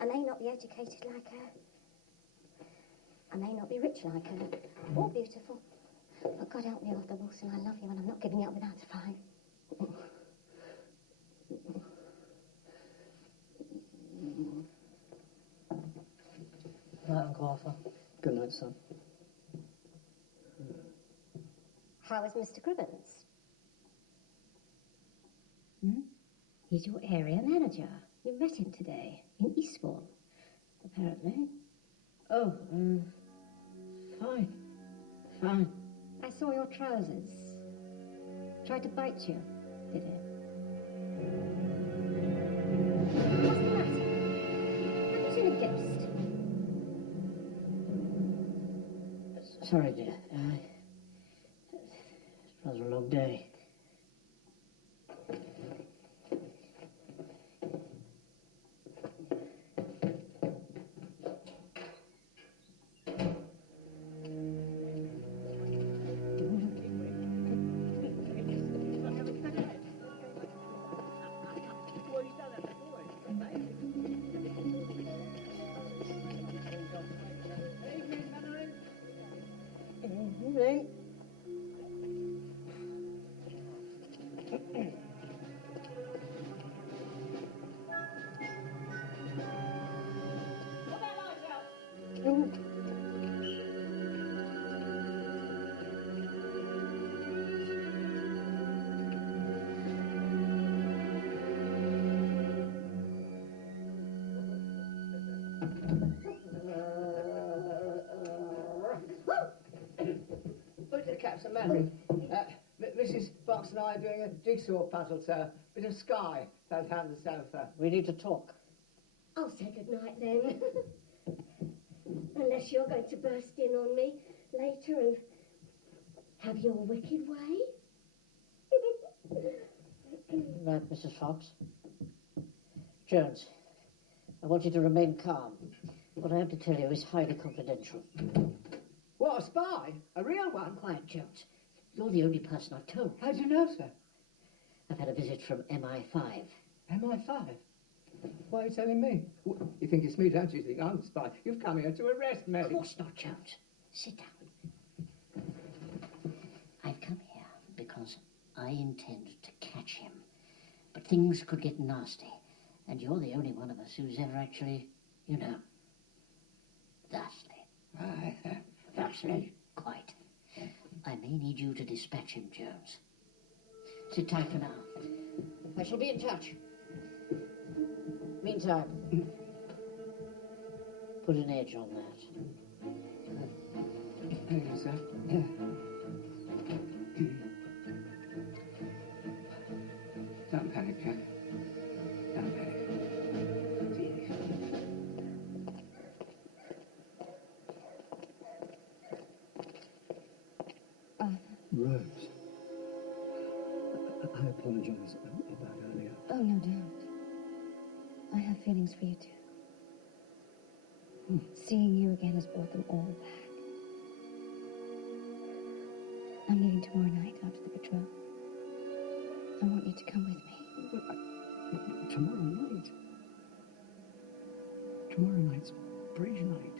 I may not be educated like her. I may not be rich like her, or beautiful. But God help me, Arthur Wilson, I love you and I'm not giving you up without a fight. Night, Uncle Arthur. Good night, son. How is Mr. Cribbins? He's your area manager. You met him today in Eastbourne. apparently. Oh, fine. Fine. I saw your trousers. Tried to bite you, did it? What's the matter? Have you seen a ghost? Sorry, dear. It's rather a long day. Captain Manning, Mrs. Fox and I are doing a jigsaw puzzle, sir. Bit of sky behind the sofa. We need to talk. I'll say good night then. Unless you're going to burst in on me later and have your wicked way. Right, Mrs. Fox. Jones, I want you to remain calm. What I have to tell you is highly confidential. What, a spy? A real one? Quiet, Jones. You're the only person I've told. How do you know, sir? I've had a visit from MI5. MI5? Why are you telling me? You think it's me, don't you? You think I'm a spy? You've come here to arrest me. Of course not, Jones. Sit down. I've come here because I intend to catch him. But things could get nasty. And you're the only one of us who's ever actually, thusly. Thusly. Quite. I may need you to dispatch him, Jones. Sit tight for now. I shall be in touch. Meantime, put an edge on that. Thank you, sir. Don't panic, Jack. Don't panic. Rose. I apologize about earlier. Oh, no doubt. I have feelings for you, too. Seeing you again has brought them all back. I'm leaving tomorrow night after the patrol. I want you to come with me. Tomorrow night? Tomorrow night's bridge night.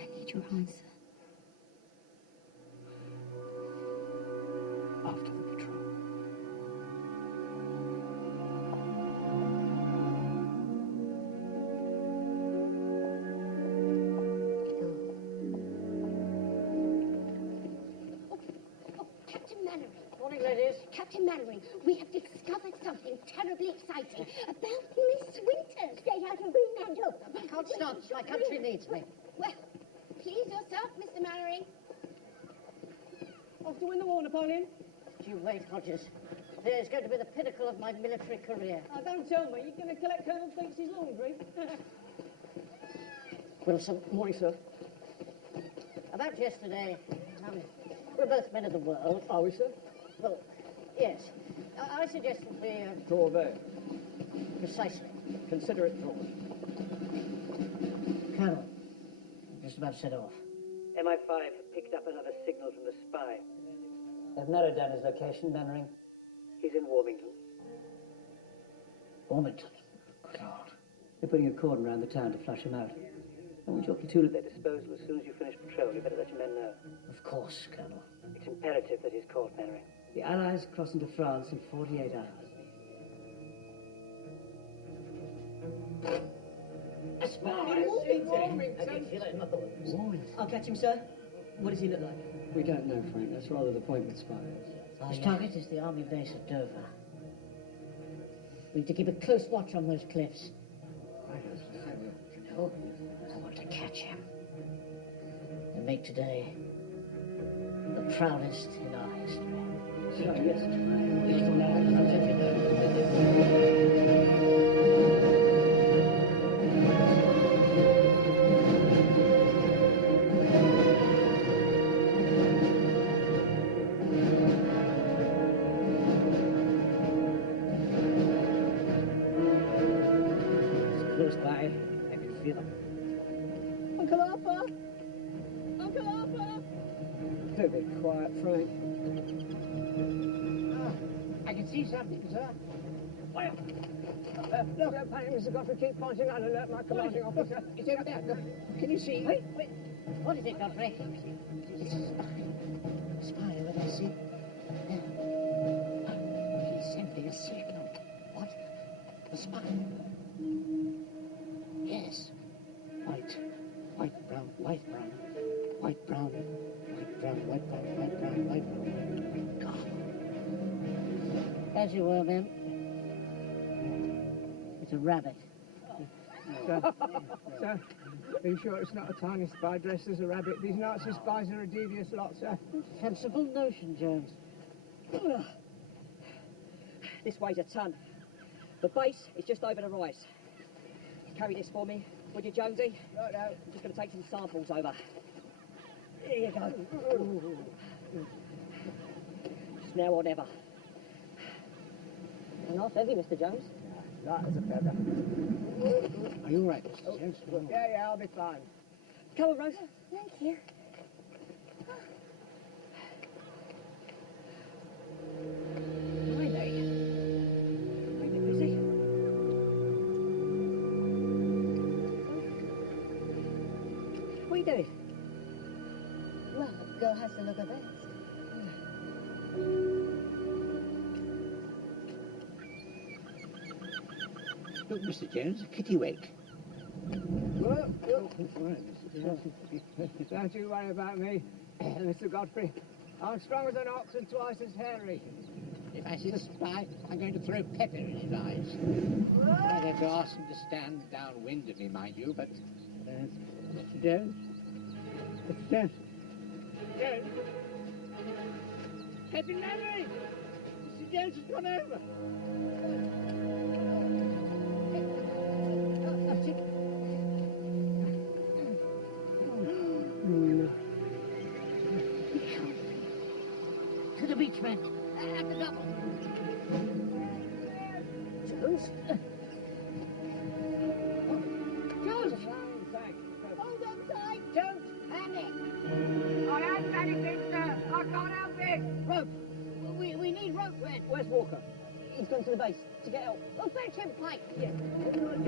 I need your answer. After the patrol. Captain Mannering. Morning, ladies. Captain Mannering, we have discovered something terribly exciting about Miss Winters. Straight out of Greenland. I can't stop. My country needs me. Well, please yourself, Mr. Mannering. Off to win the war, Napoleon. You wait, Hodges. Today is going to be the pinnacle of my military career. Oh, don't tell me. You're going to collect Colonel Finks's laundry. Wilson. Morning, sir. About yesterday, we're both men of the world. Are we, sir? Well, yes. I suggested we... Draw there. Precisely. Consider it drawn. Colonel, I'm just about to set off. MI5 have picked up another signal from the spy. They've narrowed down his location, Mannering. He's in Walmington. Walmington? Good Lord. They're putting a cordon around the town to flush him out. I want your platoon at their disposal as soon as you finish patrol. You better let your men know. Of course, Colonel. It's imperative that he's caught, Mannering. The Allies cross into France in 48 hours. A spy! I'll catch him, sir. What does he look like? We don't know, Frank. That's rather the point with spies. His target is the army base at Dover. We need to keep a close watch on those cliffs. Right, No, catch him. And make today the proudest in our history. So, yes, Close by, I can feel him. Uncle Arthur! Uncle Arthur! do be quiet, Frank. I can see something, sir. Look, don't panic, Mr. Godfrey. Keep pointing and alert my commanding officer. It's over there. Look. Can you see? Wait. What is it, Godfrey? It's a spy. Spy over there, see? There. He's sending a signal. What? A spy? Yes. White, brown, white, brown. White, brown, white, brown, white, brown, white, brown, white, brown. God. As you were, men. It's a rabbit. Sir, are you sure it's not a tiny spy dressed as a rabbit? These Nazi spies are a devious lot, sir. Sensible notion, Jones. This weighs a ton. The base is just over the rise. Carry this for me, would you, Jonesy? Right out. I'm just going to take some samples over. Here you go. It's now or never. A nice heavy, Mr. Jones. Light as a feather. Are you all right, Mr. Jones? Yeah, I'll be fine. Come on, Rose. Thank you. Blimey. Ain't it busy? What are you doing? Well, a girl has to look her best. Look, Mr. Jones, a kittiwake. Look. Don't you worry about me, Mr. Godfrey. I'm strong as an ox and twice as hairy. If I see a spy, I'm going to throw pepper in his eyes. I'd have to ask him to stand downwind of me, mind you, but... Mr. Jones? Mr. Jones? Jones? Captain Mary! Mr. Jones has gone over! To the beach, men. At the double. Jones? Jones! Thanks. Hold on tight. Jones, hand it. I haven't anything, sir. I can't help it. Rope. We need rope, men. Where's Walker? He's gone to the base to get help. Well, fetch him, Pike. Yeah. Jones,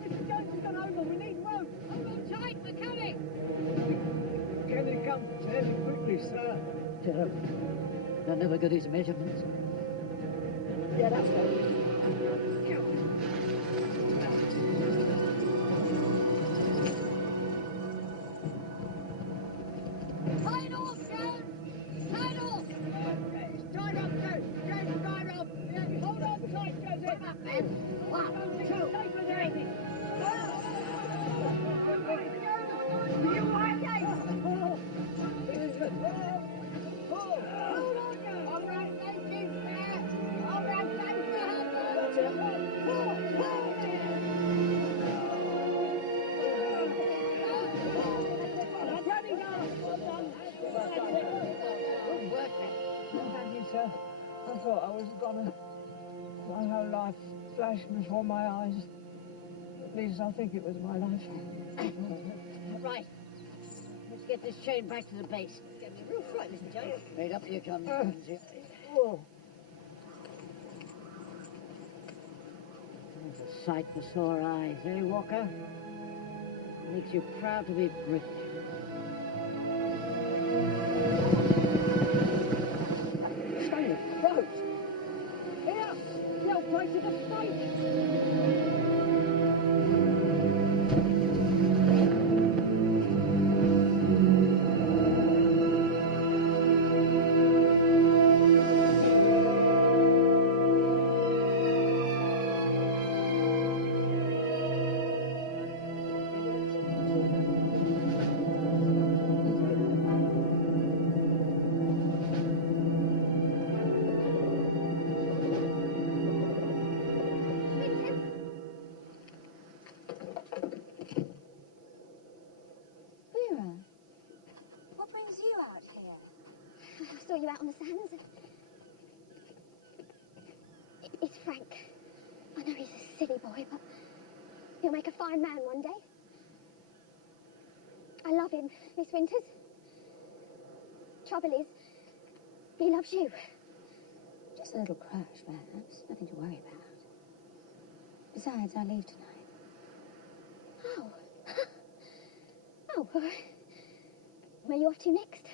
Mr. Jones has gone over. We need rope. Hold on tight. We're coming. Can you come fairly quickly, sir? They'll never get his measurements. Yeah, that's good. Tied off, Jones! Tied off! Tied off, Jones! Jones, tied off! Hold on tight, Jones! Hold up, man! 1, 2, 3! You are safe! Hold on, Jones! All right, thank you, sir! All right, thanks for Thank you, sir. I thought I was gonna... My whole life flashed before my eyes. At least I think it was my life. Right. Let's get this chain back to the base. Get me real fright, Mr. Jones. Made up you come, Jonesy. Oh. There's a sight for sore eyes, eh, Walker? Makes you proud to be British. Stay afloat. Here! The old place is a fight. saw you out on the sands. It's Frank. I know he's a silly boy, but he'll make a fine man one day. I love him, Miss Winters. Trouble is, he loves you. Just a little crush, perhaps. Nothing to worry about. Besides, I leave tonight. Oh. Oh, where are you off to next?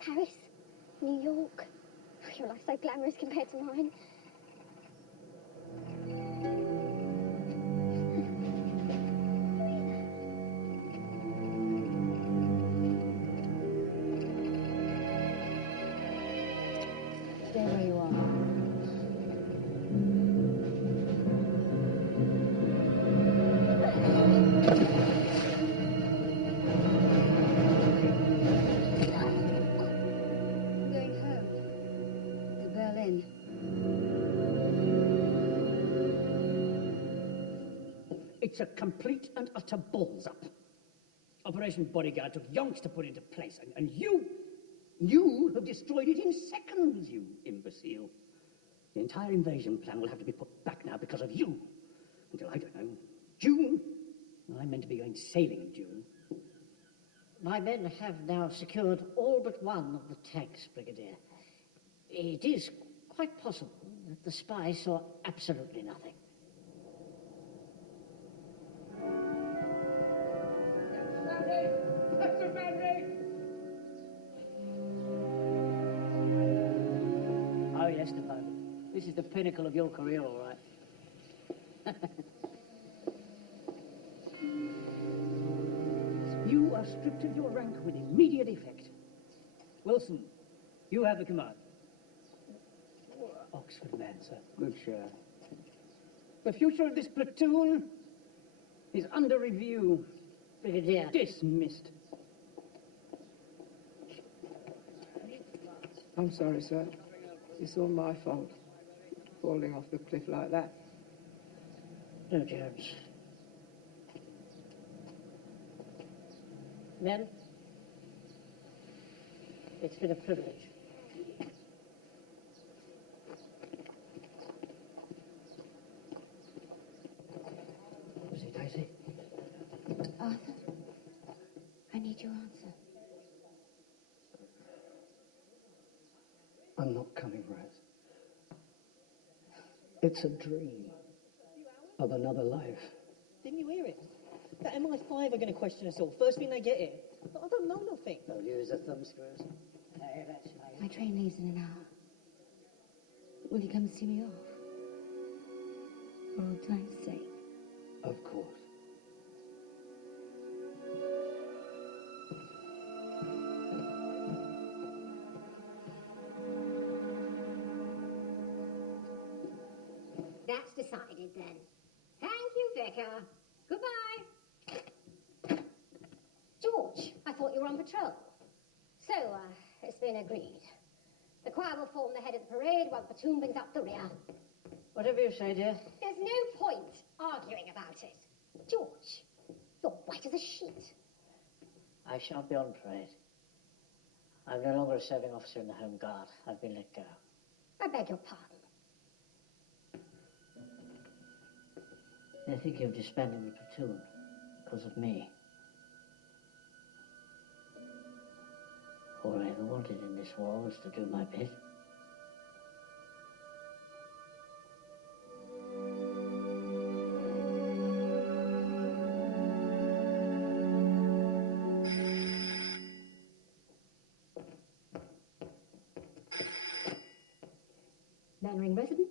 Paris? New York? Oh, your life's so glamorous compared to mine. Stay where you are. Going home. To Berlin. It's a complete and utter balls up. Operation Bodyguard took yonks to put into place, and you have destroyed it in seconds, you imbecile. The entire invasion plan will have to be put back now because of you. Until, I don't know, June. I meant to be going sailing in June. My men have now secured all but one of the tanks, Brigadier. It is quite possible that the spy saw absolutely nothing. Oh, yes, Napoleon. This is the pinnacle of your career, all right. You are stripped of your rank with immediate effect. Wilson, you have the command. Oxford man, sir. Good share. The future of this platoon is under review. Brigadier. Dismissed. I'm sorry, sir. It's all my fault. Falling off the cliff like that. No, Jones. Men, it's been a privilege. Was it Daisy? Arthur, I need your answer. I'm not coming, Rose. It's a dream of another life. Didn't you hear it? That MI5 are going to question us all. First thing they get here. But I don't know nothing. Don't use the thumbscrews. Hey, that's right. My train leaves in an hour. Will you come and see me off? For old time's sake. Of course. That's decided then. Thank you, Vicar. Goodbye. George, I thought you were on patrol. So, it's been agreed. The choir will form the head of the parade while the platoon brings up the rear. Whatever you say, dear. There's no point arguing about it. George, you're white as a sheet. I shan't be on parade. I'm no longer a serving officer in the Home Guard. I've been let go. I beg your pardon. They're thinking of disbanding the platoon because of me. All I ever wanted in this war was to do my bit. Mannering residence.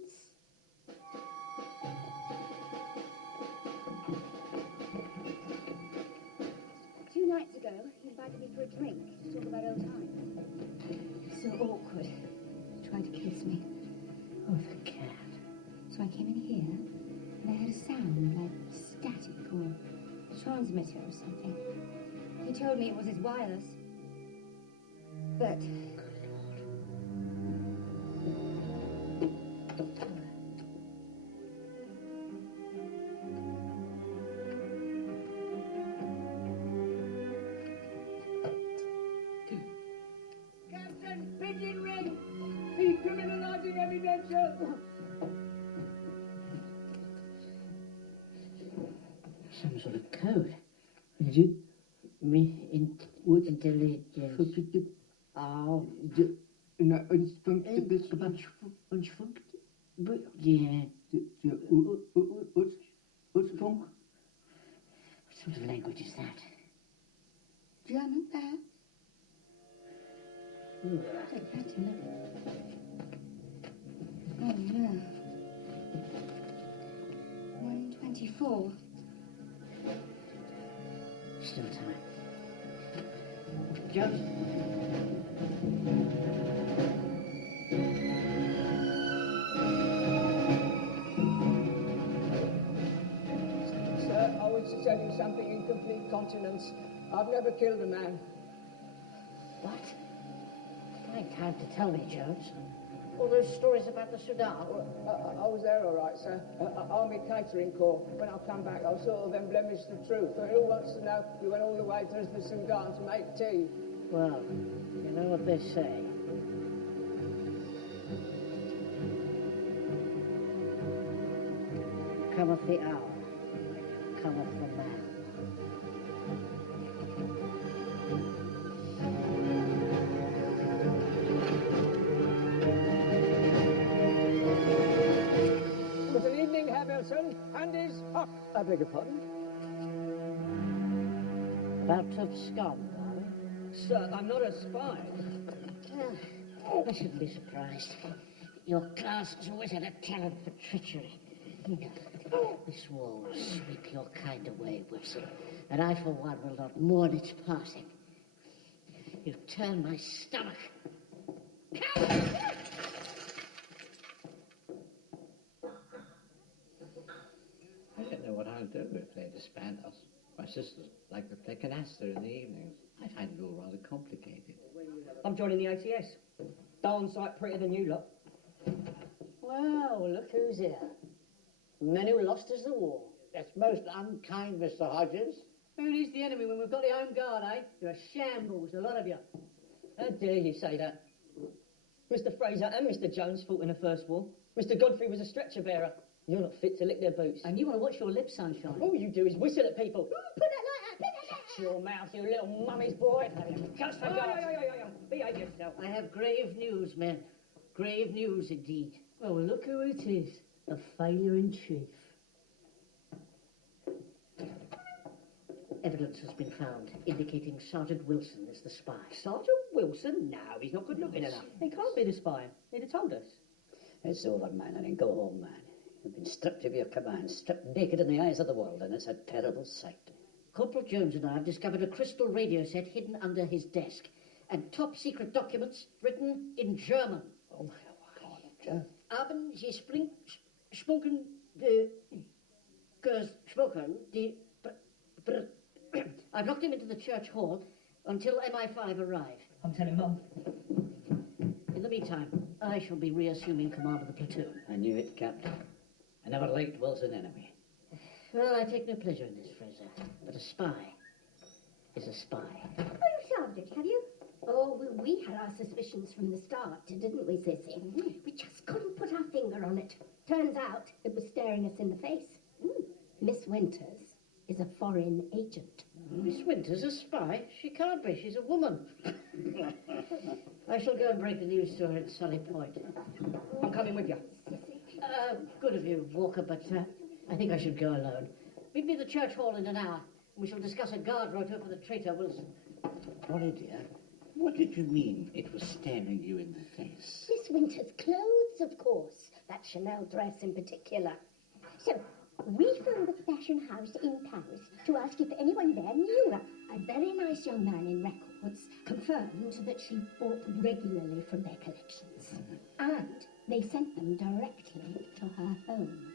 2 nights ago, he invited me for a drink to talk about old times. So awkward. He tried to kiss me. Oh, the cat. So I came in here, and I heard a sound like static or transmitter or something. He told me it was his wireless. But... Captain, pitch engine ring! Decriminalising evidential! Some sort of code. Is it? Intelligence. Oh. Yeah. What sort of language is that? German, perhaps? Ooh. Take that to look. Oh, no. 124. Still time. Jones? Sir, I want to tell you something in complete confidence. I've never killed a man. What? Fine time to tell me, Jones. All those stories about the Sudan. I was there all right, sir. Army Catering Corps. When I come back, I'll sort of embellish the truth. But who wants to know you went all the way to the Sudan to make tea? Well, you know what they say. Cometh the hour, cometh the man. Good evening, Herr Wilson. Hand is up. I beg your pardon? About to abscond, are we? Sir, I'm not a spy. I shouldn't be surprised. Your class has always had a talent for treachery. This war will sweep your kind away, Wilson, and I, for one, will not mourn its passing. You've turned my stomach. I don't know what I'll do if they disband us. My sisters like to play canasta in the evenings. I find it all rather complicated. I'm joining the ATS. Darn sight prettier than you lot. Well, look who's here. Men who lost us the war. That's most unkind, Mr. Hodges. Who needs the enemy when we've got the home guard, eh? You're a shambles, a lot of you. How dare you say that? Mr. Fraser and Mr. Jones fought in the First War. Mr. Godfrey was a stretcher bearer. You're not fit to lick their boots. And you want to watch your lips, sunshine. All you do is whistle at people. Put that light up, put that light Shut your mouth, you little mummy's boy. Just for God. Behave yourself. I have grave news, men. Grave news indeed. Well, look who it is. A failure in chief. Evidence has been found indicating Sergeant Wilson is the spy. Sergeant Wilson? No, he's not good looking enough. He can't be the spy. He'd have told us. It's over, man, and then go home, man. You've been stripped of your command, stripped naked in the eyes of the world, and it's a terrible sight. Corporal Jones and I have discovered a crystal radio set hidden under his desk, and top-secret documents written in German. Oh, my God. Haben Sie gesprochen, I've locked him into the church hall until MI5 arrive. I'm telling Mum. In the meantime, I shall be reassuming command of the platoon. I knew it, Captain. I never liked Wilson enemy. Well, I take no pleasure in this, Fraser. But a spy is a spy. Oh, you solved it, have you? Oh, well, we had our suspicions from the start, didn't we, Sissy? We just couldn't put our finger on it. Turns out it was staring us in the face. Miss Winters is a foreign agent. Miss Winters a spy? She can't be. She's a woman. I shall go and break the news to her at Sully Point. I'm coming with you. Good of you, Walker, but I think I should go alone. Meet me at the church hall in an hour. We shall discuss a guard rotor for the traitor Wilson. Polly, dear, what did you mean it was staring you in the face? Miss Winters' clothes, of course. That Chanel dress in particular. So, we phoned the fashion house in Paris to ask if anyone there knew her. A very nice young man in records confirmed that she bought regularly from their collections. And they sent them directly to her home.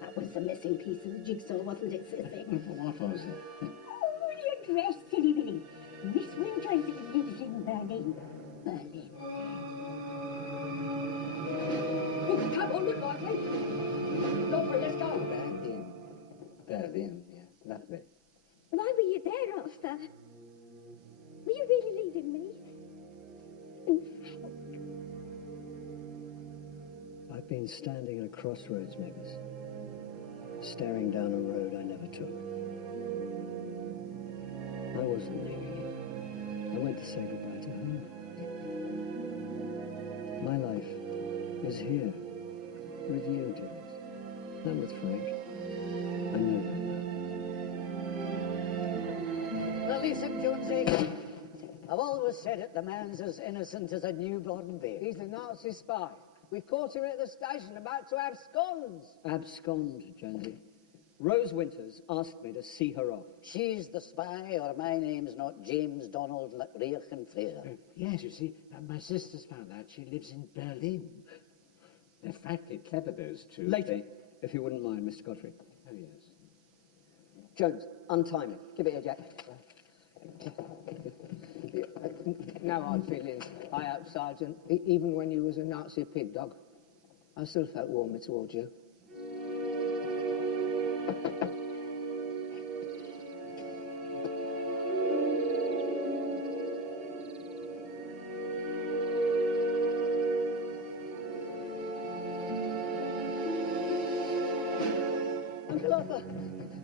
That was the missing piece of the jigsaw, wasn't it, Sissy? What was it? Oh, the address, silly Billy. Miss Winters lives in Berlin. Berlin. Oh, come on, look likely. Godfrey, let's go. Berlin, yeah, lovely. Why were you there, Arthur? Were you really leaving me? In fact, I've been standing at a crossroads, Megas, staring down a road I never took. I wasn't leaving you. I went to say goodbye to her. My life is here, with you, dearest. Not with Frank. I know that now. Well, listen, Jonesy. I've always said it, the man's as innocent as a newborn baby. He's a Nazi spy. We caught him at the station about to abscond. Abscond, Jonesy. Rose Winters asked me to see her off. She's the spy, or my name's not James Donald McReich and Frere. Yes, you see, my sister's found out she lives in Berlin. They're frightfully clever, those two. Later, if you wouldn't mind, Mr. Godfrey. Oh, yes. Jones, untie me. Give it here, Jack. No hard feelings. I hope, Sergeant. Even when you was a Nazi pig dog, I still felt warmer towards you.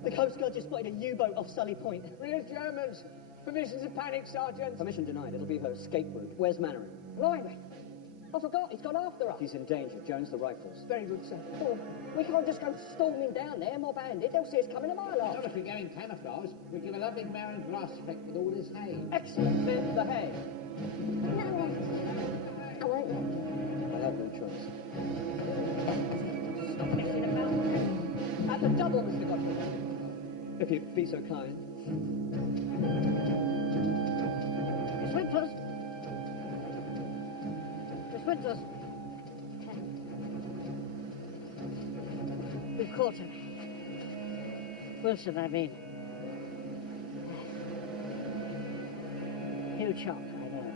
The Coast Guard just spotted a U-boat off Sully Point. Real Germans. Permission to panic, Sergeant. Permission denied. It'll be her escape route. Where's Mannering? Blimey. I forgot, he's gone after us. He's in danger. Jones, the rifles. Very good, sir. Oh, we can't just go storming down there, mob-handed. They'll see us coming a mile off. Not if we go in camouflage. We give a lovely barren grass effect with all this hay. Excellent, men, the hay. No, I won't let you. I have no choice. Stop messing about. At the double, Mr. Godfrey. If you'd be so kind. Miss Winters. Miss Winters. We've caught him. Wilson, I mean. Huge shock, I know.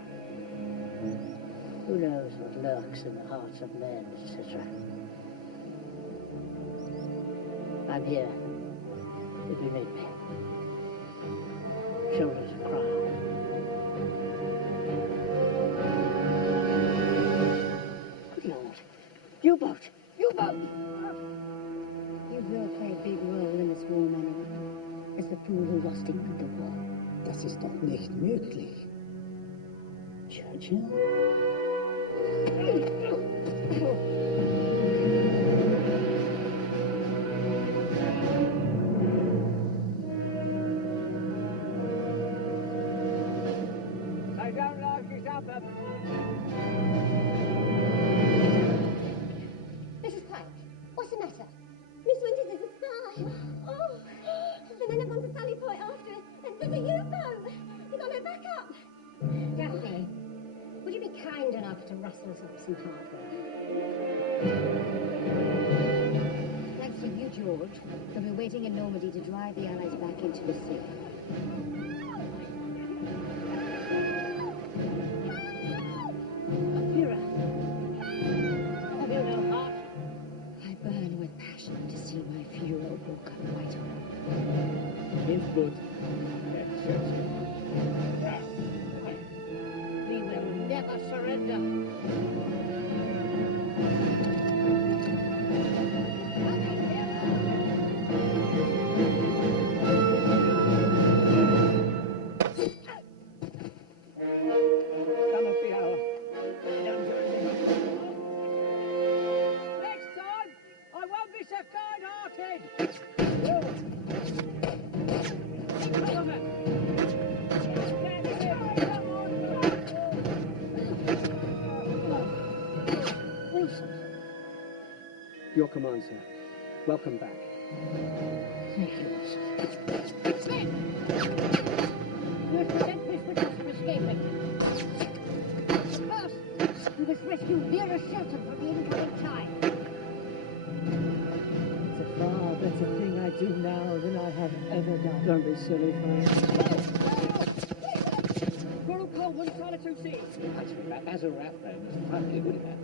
Who knows what lurks in the hearts of men, etc. I'm here, if you need me. Shoulders a cry. Good Lord. U-boat! U-boat! You will play a big role in this war, Manning. As the fool who lost him in the war. Das ist doch nicht möglich. Churchill? I don't like it up. Mrs. Pike, what's the matter? Miss Winters is a spy. Oh, the men have gone to Sally Point after her, and there's a U-boat. They've got no backup. Daphne, would you be kind enough to rustle us up some hardware? Thanks to you, George, they'll be waiting in Normandy to drive the Allies back into the sea. Vera. Have you no heart? I burn with passion to see my hero walk right away. In foot. Yes, Churchill. We will never surrender. Come up the hour. Next time, I won't be so kind-hearted. Your command, sir. Welcome back. Thank you, Wilson. You have prevent Miss Winters from escaping. First, you must rescue Vera Shelton from the incoming tide. It's a far better thing I do now than I have ever done. Don't be silly, Frank. Colonel Coleman, Solitude Sea. Actually, as a rap friend, it's partly good at that.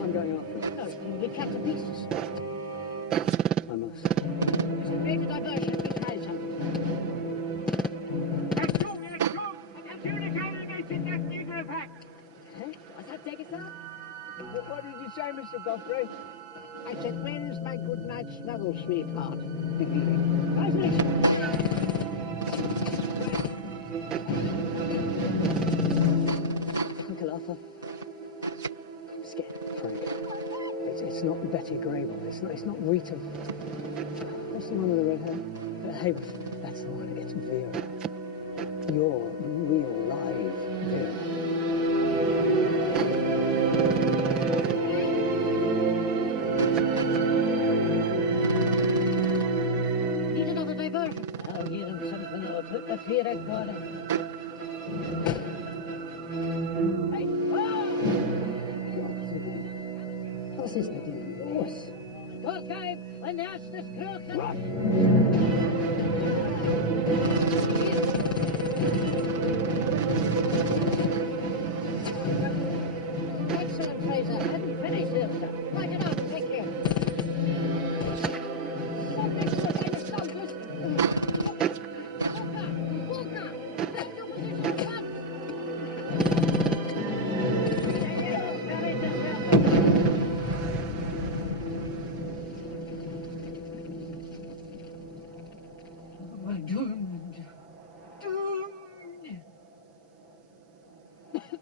I'm going after him. No, you'll be cut to pieces. I must. It's a greater diversion if he tries something. That's Mr. Godfrey. I said, when's my good night snuggle, sweetheart? Uncle Arthur. I'm scared, Frank. It's not Betty Grable. It's not Rita. What's the one with the red hair? Havil. That's the one. It's Vera. You're real live Vera. Need another diversion? I'll give them something that'll put the fear out, Gordon. Hey, What's this the horse? go, Gabe, when the ass this crook. Excellent, Fraser. I hadn't finished this. Right it out, take care. Stop next to the kind of stop this. Walker! Take your position, son!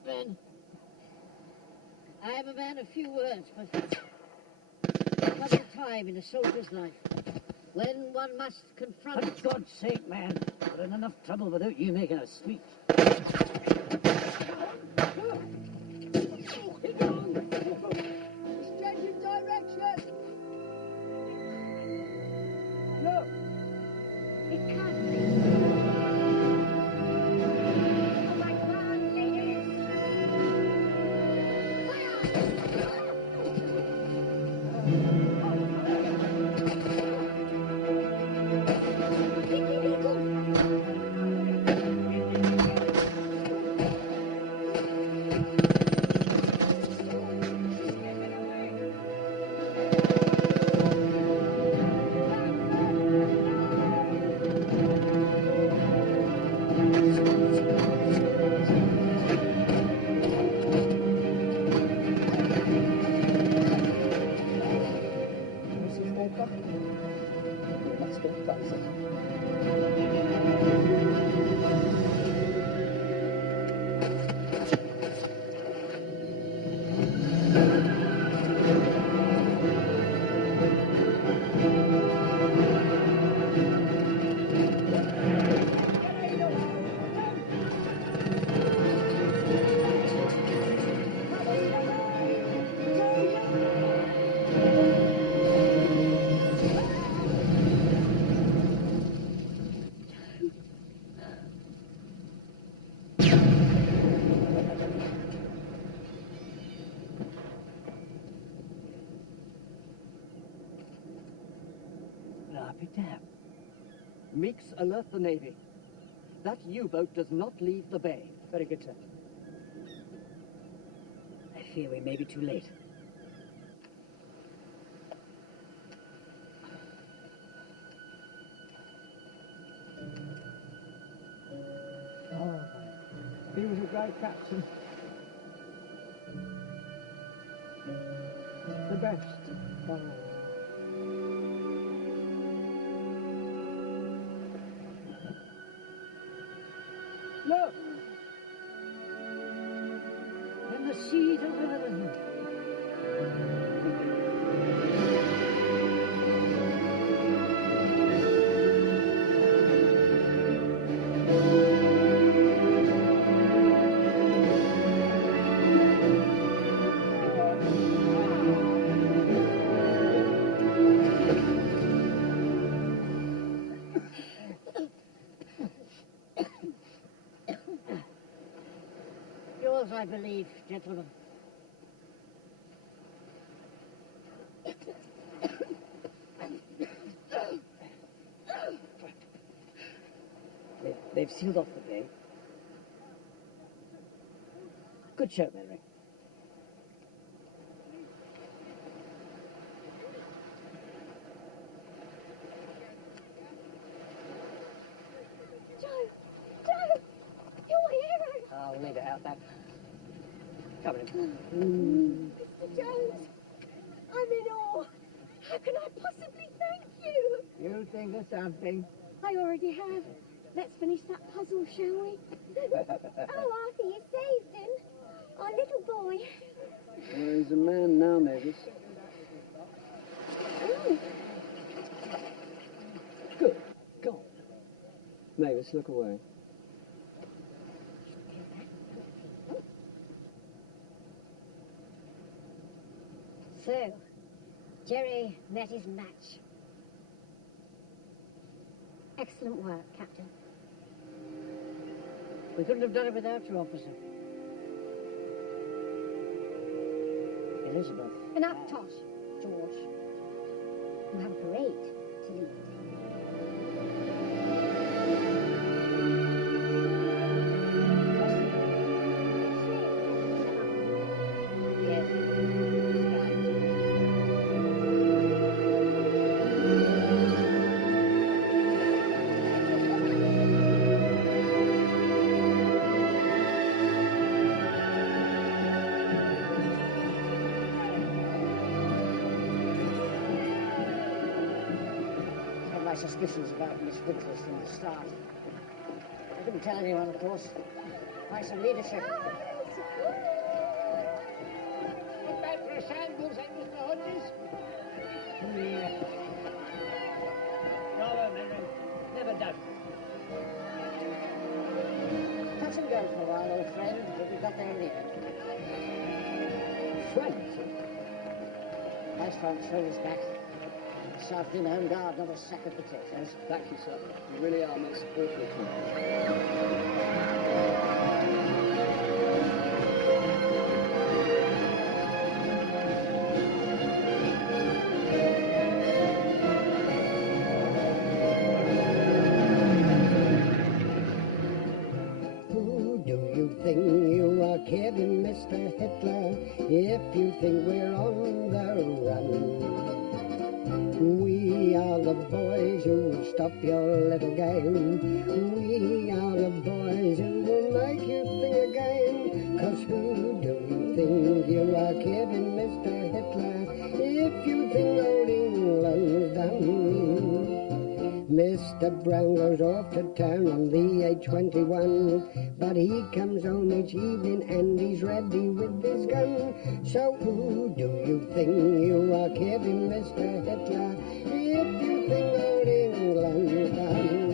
Ben, I am a man of few words, but there comes a time in a soldier's life when one must confront... For God's sake, man, we're in enough trouble without you making a speech. He's changing direction. Look. It can't be. Oh my God, ladies! Mrs. Walker? You must have done something. I'll be damned. Meeks, alert the Navy. That U-boat does not leave the bay. Very good, sir. I fear we may be too late. Oh, he was a great captain. The best. Oh. Look! And the seas are river. Yours, I believe, gentlemen. They've sealed off the bay. Good shout, Mary. Joe! Joe! You're a hero! I'll leave it out, that. Come in. Mr. Jones! You think of something. I already have. Let's finish that puzzle, shall we? Oh, Arthur, you saved him. Our little boy. Well, he's a man now, Mavis. Oh, Good God. Mavis, look away. So, Jerry met his match. Excellent work, Captain. We couldn't have done it without you, officer. Elizabeth. enough tosh, George. You have a parade to lead. Suspicions about Miss Winters from the start. I couldn't tell anyone, of course. By some leadership. Look back for a shambles, eh, Mr. Hodges? Bravo, Menno. Never done. Touch and go for a while, old friend, but we got there in the end. Friend? Nice front, shoulders back. Served in Home Guard, not a sack of potatoes. Thank you, sir. You really are most awfully kind. Who do you think you are kidding, Mr. Hitler, if you think we're on the run? We are the boys who will stop your little game. We are the boys who will make you think again. 'Cause who do you think you are kidding, Mr. Hitler, if you think old England's done? Mr. Brown goes off to town on the A21, but he comes home each evening and he's ready with his gun. So who do you think you are kidding, Mr. Hitler, if you think old England's done?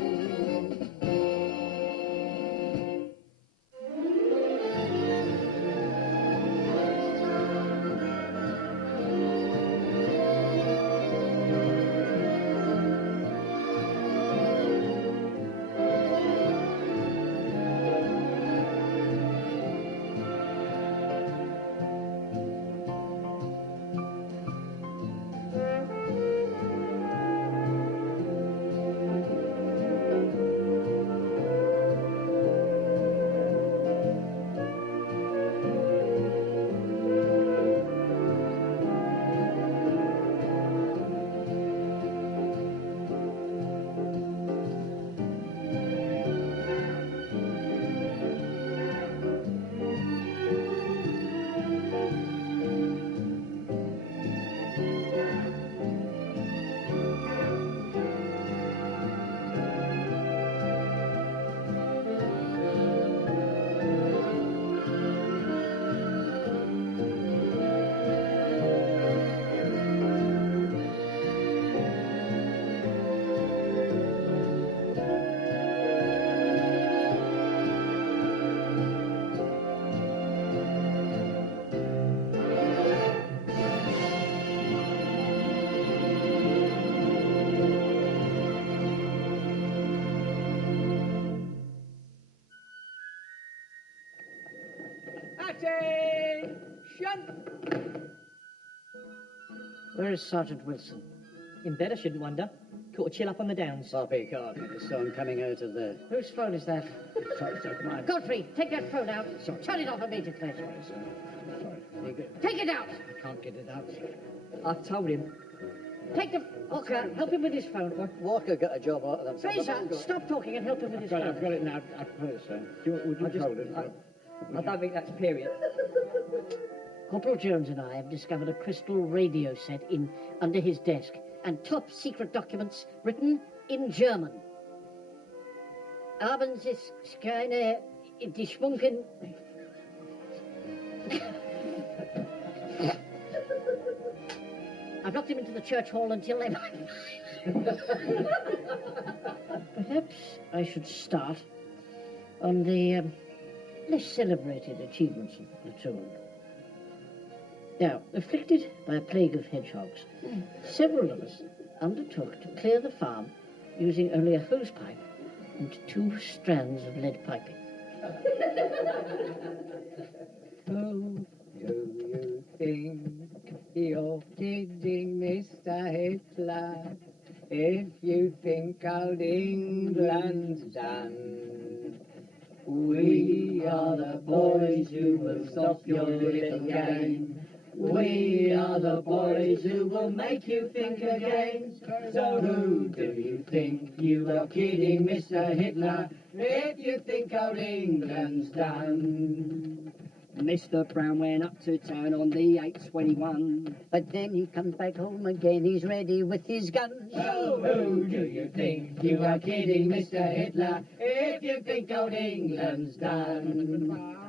Where is Sergeant Wilson? In bed, I shouldn't wonder. Caught a chill up on the downs. Poppycock, I saw him coming out of there. Whose phone is that? Sorry, sir, come on. Godfrey, take that phone out. Sorry. Turn it off immediately. Sorry, sir. Sorry. Take it out. I can't get it out, sir. I've told him. Take the... Walker, help him with his phone. Walker got a job out of them. Fraser, stop talking and help him with his phone. I've got it now. I've put it, sir. Would you hold it? I don't think that's period. Corporal Jones and I have discovered a crystal radio set under his desk. and top secret documents written in German. Haben Sie keine geschwungen... I've locked him into the church hall until they... Perhaps I should start on the less celebrated achievements of the platoon. Now, afflicted by a plague of hedgehogs, several of us undertook to clear the farm using only a hose pipe and 2 strands of lead piping. Who do you think you're kidding, Mr. Hitler? If you think old England's done, we are the boys who will stop your little game. We are the boys who will make you think again. So who do you think you are kidding, Mr. Hitler? If you think old England's done. Mr. Brown went up to town on the 821. But then he comes back home again, he's ready with his guns. So who do you think you are kidding, Mr. Hitler? If you think old England's done.